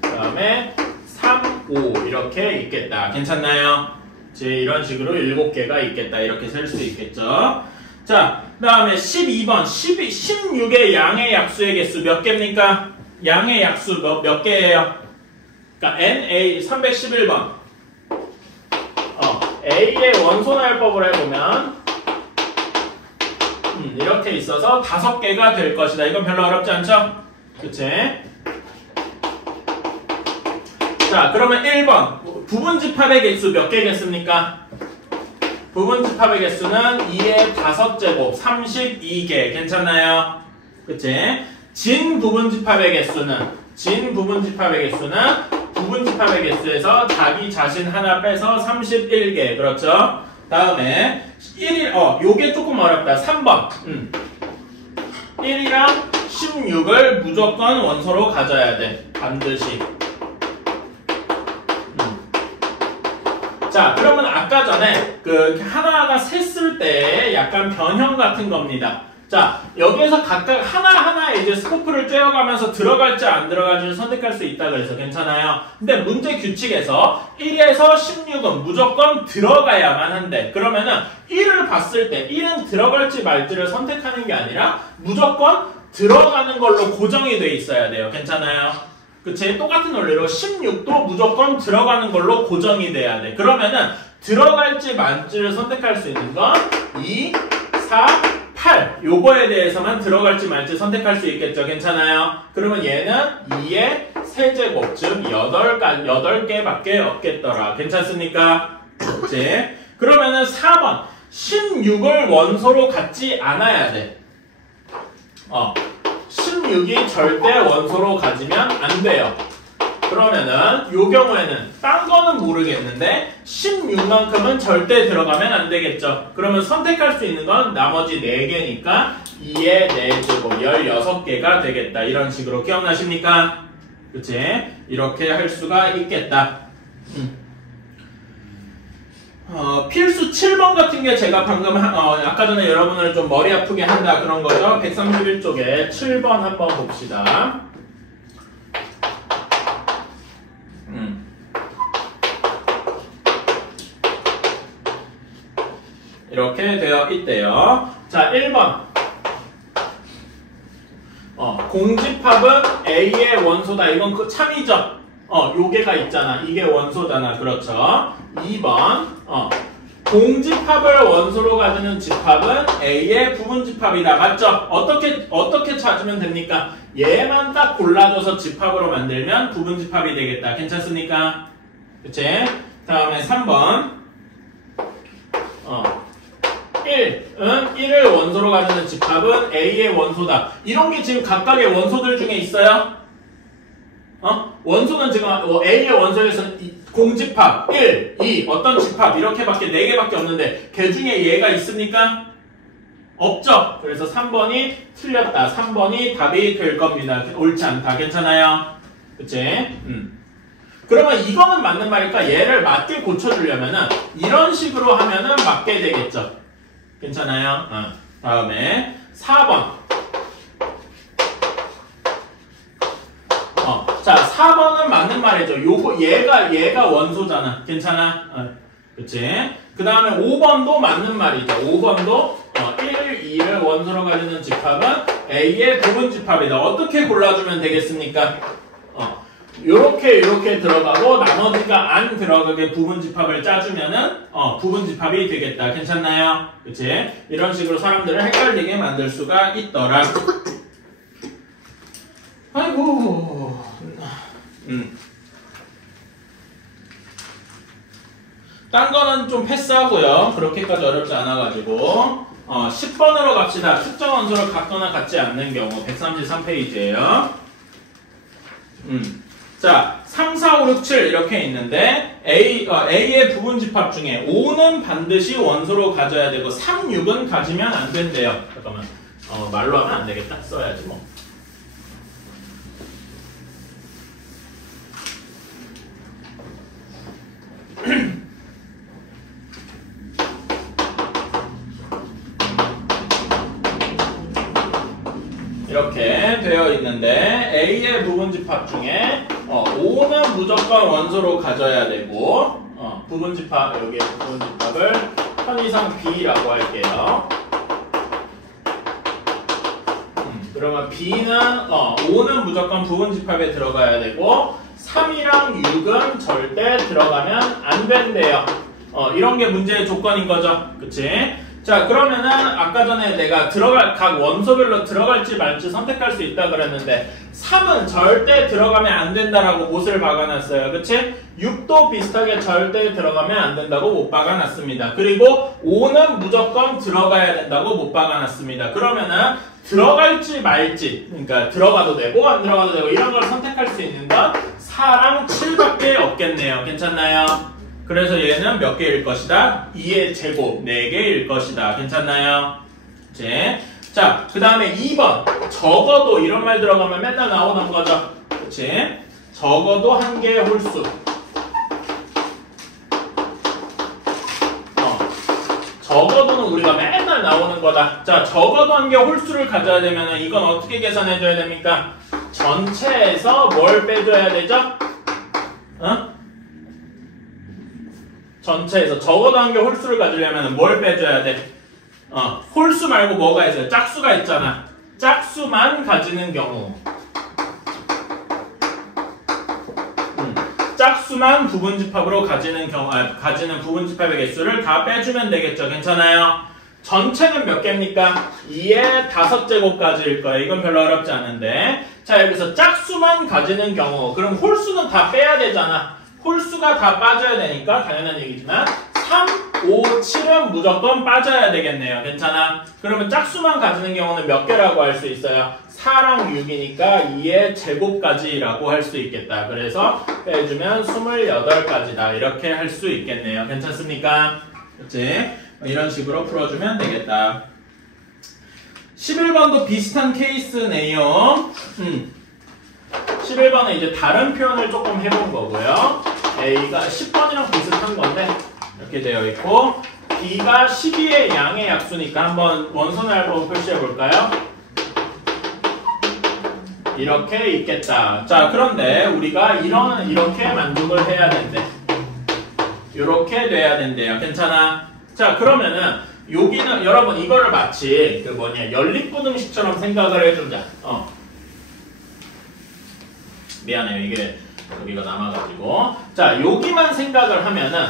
그 다음에 3, 5 이렇게 있겠다. 괜찮나요? 이런 식으로 7개가 있겠다. 이렇게 셀 수 있겠죠. 자, 그 다음에 12번 16의 양의 약수의 개수 몇 개입니까? 양의 약수 몇 개예요? 그러니까 NA 311번 A의 원소날법을 해보면 이렇게 있어서 5개가 될 것이다. 이건 별로 어렵지 않죠? 그치? 자, 그러면 1번 부분집합의 개수 몇 개겠습니까? 부분집합의 개수는 2의 5제곱 32개. 괜찮나요? 그치? 진부분집합의 개수는 부분집합의 개수에서 자기 자신 하나 빼서 31개. 그렇죠? 다음에 요게 조금 어렵다. 3번 1이랑 16을 무조건 원소로 가져야 돼. 반드시. 자, 그러면 아까 전에 하나하나 셌을 때 약간 변형 같은 겁니다. 자, 여기에서 각각 하나하나에 이제 스코프를 쬐어가면서 들어갈지 안 들어갈지를 선택할 수 있다 그래서 괜찮아요. 근데 문제 규칙에서 1에서 16은 무조건 들어가야만 한대. 그러면은 1을 봤을 때 1은 들어갈지 말지를 선택하는 게 아니라 무조건 들어가는 걸로 고정이 돼 있어야 돼요. 괜찮아요? 그치? 똑같은 원리로 16도 무조건 들어가는 걸로 고정이 돼야 돼. 그러면은 들어갈지 말지를 선택할 수 있는 건 2, 4, 8 요거에 대해서만 들어갈지 말지 선택할 수 있겠죠. 괜찮아요? 그러면 얘는 2의 세제곱 즉 8개밖에 없겠더라. 괜찮습니까? 그치? 그러면은 4번 16을 원소로 갖지 않아야 돼. 16이 절대 원소로 가지면 안 돼요. 그러면은 요 경우에는 딴 거는 모르겠는데 16만큼은 절대 들어가면 안 되겠죠. 그러면 선택할 수 있는 건 나머지 4개니까 2의 4제곱 16개가 되겠다. 이런 식으로 기억나십니까? 그치? 이렇게 할 수가 있겠다. 필수 7번 같은 게 제가 방금 아까 전에 여러분을 좀 머리 아프게 한다 그런 거죠. 131쪽에 7번 한번 봅시다. 이렇게 되어 있대요. 자, 1번. 공집합은 A의 원소다. 이건 그 참이죠. 요게가 있잖아. 이게 원소잖아. 그렇죠. 2번. 공집합을 원소로 가지는 집합은 A의 부분집합이다. 맞죠? 어떻게 찾으면 됩니까? 얘만 딱 골라줘서 집합으로 만들면 부분집합이 되겠다. 괜찮습니까? 그치? 다음에 3번. 1을 원소로 가지는 집합은 A의 원소다. 이런 게 지금 각각의 원소들 중에 있어요? 원소는 지금 A의 원소에서 공집합 1, 2 어떤 집합 이렇게밖에 4개밖에 없는데 걔 중에 얘가 있습니까? 없죠. 그래서 3번이 틀렸다. 3번이 답이 될 겁니다. 옳지 않다. 괜찮아요? 그치? 그러면 이거는 맞는 말일까? 얘를 맞게 고쳐주려면은 이런 식으로 하면은 맞게 되겠죠. 괜찮아요? 다음에 4번. 자, 4번은 맞는 말이죠. 얘가 원소잖아. 괜찮아? 그치? 그 다음에 5번도 맞는 말이죠. 5번도 1, 2를 원소로 가지는 집합은 A의 부분집합이다. 어떻게 골라주면 되겠습니까? 요렇게 들어가고 나머지가 안 들어가게 부분집합을 짜주면은 부분집합이 되겠다. 괜찮나요? 그치? 이런 식으로 사람들을 헷갈리게 만들 수가 있더라. 아이고. 딴 거는 좀 패스하고요. 그렇게까지 어렵지 않아가지고 10번으로 갑시다. 특정 원소를 같거나 같지 않는 경우 133페이지에요. 자, 3, 4, 5, 6, 7 이렇게 있는데 A의 부분집합 중에 5는 반드시 원소로 가져야 되고 3, 6은 가지면 안 된대요. 잠깐만. 말로 하면 안 되겠다. 써야지 뭐. 이렇게 되어 있는데 A의 부분집합 중에 5는 무조건 원소로 가져야 되고 부분집합 여기에 부분집합을 편의상 B라고 할게요. 그러면 B는 5는 무조건 부분집합에 들어가야 되고 3이랑 6은 절대 들어가면 안 된대요. 이런 게 문제의 조건인 거죠. 그치? 자, 그러면은 아까 전에 내가 각 원소별로 들어갈지 말지 선택할 수 있다 그랬는데 3은 절대 들어가면 안 된다라고 못을 박아놨어요. 그치? 6도 비슷하게 절대 들어가면 안 된다고 못 박아놨습니다. 그리고 5는 무조건 들어가야 된다고 못 박아놨습니다. 그러면은 들어갈지 말지, 그러니까 들어가도 되고 안 들어가도 되고 이런 걸 선택할 수 있는 건 4랑 7밖에 없겠네요. 괜찮나요? 그래서 얘는 몇 개일 것이다? 2의 제곱 4개일 것이다. 괜찮나요? 네. 자, 그 다음에 2번. 적어도 이런 말 들어가면 맨날 나오는 거죠. 그치? 적어도 한 개의 홀수. 적어도는 우리가 맨날 나오는 거다. 자, 적어도 한 개 홀수를 가져야 되면 이건 어떻게 계산해줘야 됩니까? 전체에서 뭘 빼줘야 되죠? 전체에서 적어도 한 개 홀수를 가지려면 뭘 빼줘야 돼? 홀수 말고 뭐가 있어요? 짝수가 있잖아. 짝수만 가지는 경우. 짝수만 부분집합으로 가지는 경우, 가지는 부분집합의 개수를 다 빼주면 되겠죠. 괜찮아요? 전체는 몇 개입니까? 2의 5제곱까지일 거예요. 이건 별로 어렵지 않은데. 자, 여기서 짝수만 가지는 경우. 그럼 홀수는 다 빼야 되잖아. 홀수가 다 빠져야 되니까 당연한 얘기지만 3, 5, 7은 무조건 빠져야 되겠네요. 괜찮아? 그러면 짝수만 가지는 경우는 몇 개라고 할 수 있어요? 4랑 6이니까 2의 제곱까지라고 할 수 있겠다. 그래서 빼주면 28가지다. 이렇게 할 수 있겠네요. 괜찮습니까? 그치? 이런 식으로 풀어주면 되겠다. 11번도 비슷한 케이스네요. 11번은 이제 다른 표현을 조금 해본 거고요. A가 10번이랑 비슷한 건데 이렇게 되어 있고 B가 12의 양의 약수니까 한번 원선을 한번 표시해 볼까요? 이렇게 있겠다. 자, 그런데 우리가 이렇게 만족을 해야 된대. 이렇게 돼야 된대요. 괜찮아? 자, 그러면은 여기는 여러분 이거를 마치 연립부등식처럼 생각을 해주자. 미안해요. 이게 여기가 남아가지고. 자, 여기만 생각을 하면은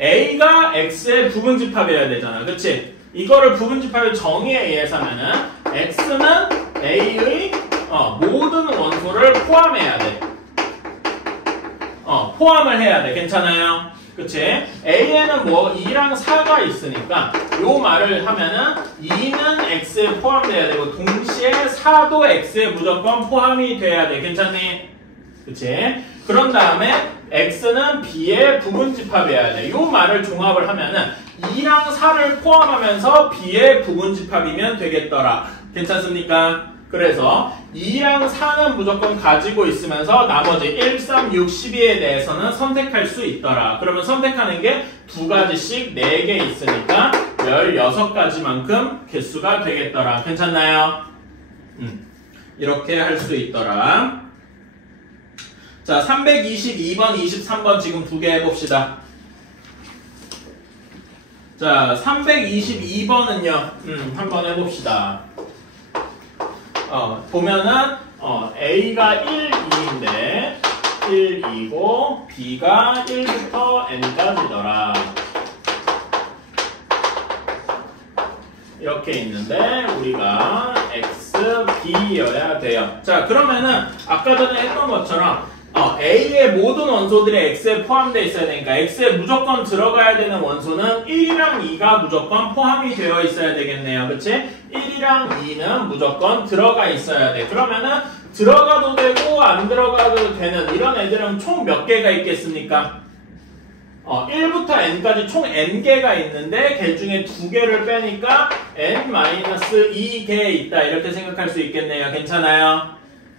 A가 X의 부분집합이어야 되잖아. 그치? 이거를 부분집합의 정의에 의해서 하면은 X는 A의 모든 원소를 포함해야 돼. 포함을 해야 돼. 괜찮아요? 그치? A에는 뭐 2랑 4가 있으니까 요 말을 하면은 2는 X에 포함돼야 되고 동시에 4도 X에 무조건 포함이 돼야 돼. 괜찮니? 그치? 그런 다음에 X는 B의 부분집합이어야 돼. 요 말을 종합을 하면은 2랑 4를 포함하면서 B의 부분집합이면 되겠더라. 괜찮습니까? 그래서 2랑 4는 무조건 가지고 있으면서 나머지 1, 3, 6, 12에 대해서는 선택할 수 있더라. 그러면 선택하는 게 2가지씩 4개 있으니까 16가지만큼 개수가 되겠더라. 괜찮나요? 이렇게 할 수 있더라. 자, 322번, 23번 지금 2개 해봅시다. 자, 322번은요. 한번 해봅시다. 보면은 A가 1, 2인데 1, 2고 B가 1부터 N까지더라. 이렇게 있는데 우리가 X, B여야 돼요. 자, 그러면은 아까 전에 했던 것처럼 A의 모든 원소들이 X에 포함되어 있어야 되니까 X에 무조건 들어가야 되는 원소는 1이랑 2가 무조건 포함이 되어 있어야 되겠네요. 그치? 1이랑 2는 무조건 들어가 있어야 돼. 그러면은 들어가도 되고 안 들어가도 되는 이런 애들은 총 몇 개가 있겠습니까? 1부터 n까지 총 n개가 있는데 걔 중에 2개를 빼니까 n-2개 있다. 이렇게 생각할 수 있겠네요. 괜찮아요?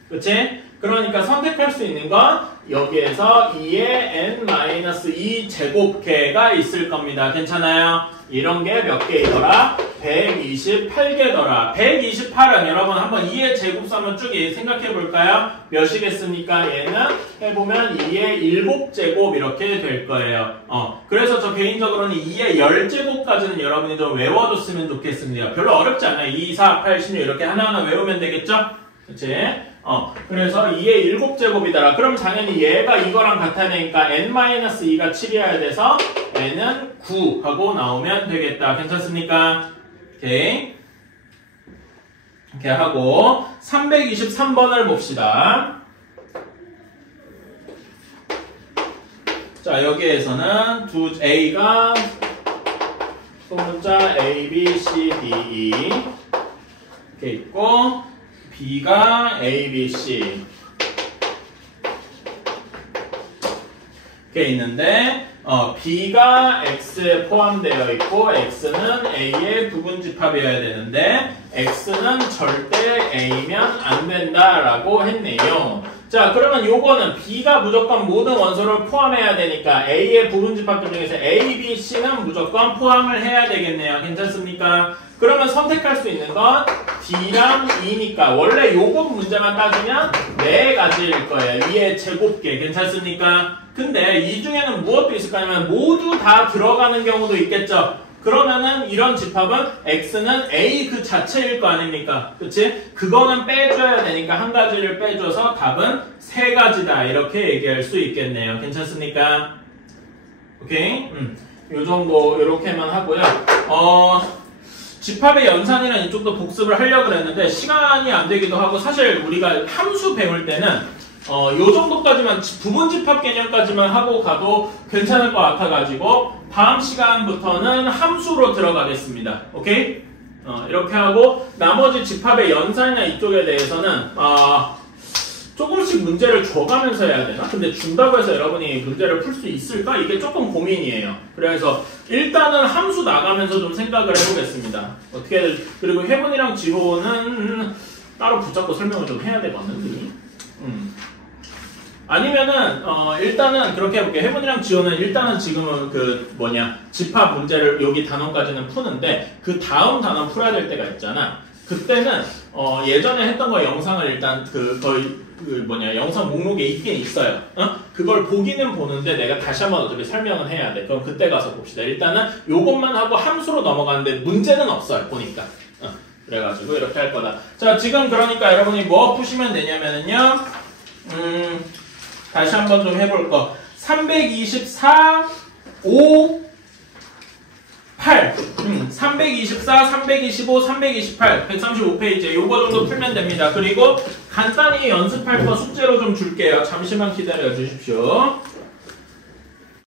그치? 그러니까 선택할 수 있는 건 여기에서 2의 n-2 제곱개가 있을 겁니다. 괜찮아요? 이런 게 몇 개이더라? 128개더라. 128은 여러분 한번 2의 제곱수한번 쭉 생각해 볼까요? 몇이겠습니까? 얘는 해보면 2의 7제곱 이렇게 될 거예요. 그래서 저 개인적으로는 2의 10제곱까지는 여러분이 좀 외워줬으면 좋겠습니다. 별로 어렵지 않아요. 2, 4, 8, 16 이렇게 하나하나 외우면 되겠죠? 그치? 그래서 2의 7제곱이더라. 그럼 당연히 얘가 이거랑 같아야 되니까 n-2가 7이어야 돼서 n은 9 하고 나오면 되겠다. 괜찮습니까? 오케이. 이렇게 하고 323번을 봅시다. 자, 여기에서는 A가 소문자 A, B, C, D, E 이렇게 있고 B가 A, B, C 이렇게 있는데 B가 X에 포함되어 있고 X는 A의 부분집합이어야 되는데 X는 절대 A면 안 된다라고 했네요. 자, 그러면 요거는 B가 무조건 모든 원소를 포함해야 되니까 A의 부분집합들 중에서 A, B, C는 무조건 포함을 해야 되겠네요. 괜찮습니까? 그러면 선택할 수 있는 건 D랑 E니까 원래 요것 문제만 따지면 4가지일 거예요. 2의 제곱개. 괜찮습니까? 근데 이 중에는 무엇도 있을까 하면 모두 다 들어가는 경우도 있겠죠. 그러면은 이런 집합은 X는 A 그 자체일 거 아닙니까? 그치? 그거는 빼줘야 되니까 한 가지를 빼줘서 답은 3가지다. 이렇게 얘기할 수 있겠네요. 괜찮습니까? 오케이? 요 정도 요렇게만 하고요. 집합의 연산이랑 이쪽도 복습을 하려고 했는데 시간이 안 되기도 하고 사실 우리가 함수 배울 때는 요 정도까지만 부분집합 개념까지만 하고 가도 괜찮을 것 같아가지고 다음 시간부터는 함수로 들어가겠습니다. 오케이? 이렇게 하고 나머지 집합의 연산이나 이쪽에 대해서는 조금씩 문제를 줘가면서 해야 되나? 근데 준다고 해서 여러분이 문제를 풀 수 있을까? 이게 조금 고민이에요. 그래서 일단은 함수 나가면서 좀 생각을 해보겠습니다. 어떻게, 그리고 혜문이랑 지호는 따로 붙잡고 설명을 좀 해야 되거든. 아니면은 일단은 그렇게 해볼게요. 혜문이랑 지호는 일단은 지금은 집합 문제를 여기 단원까지는 푸는데 그 다음 단원 풀어야 될 때가 있잖아. 그때는 예전에 했던 거 영상을 일단 영상 목록에 있긴 있어요. 그걸 보기는 보는데 내가 다시 한번 어차피 설명은 해야 돼. 그럼 그때 가서 봅시다. 일단은 요것만 하고 함수로 넘어가는데 문제는 없어요. 보니까. 그래가지고 이렇게 할 거다. 자, 지금 그러니까 여러분이 뭐 푸시면 되냐면은요. 다시 한번 좀 해볼 거. 324, 5, 8. 324, 325, 328. 135페이지. 요거 정도 풀면 됩니다. 그리고 간단히 연습할 거 숙제로 좀 줄게요. 잠시만 기다려 주십시오.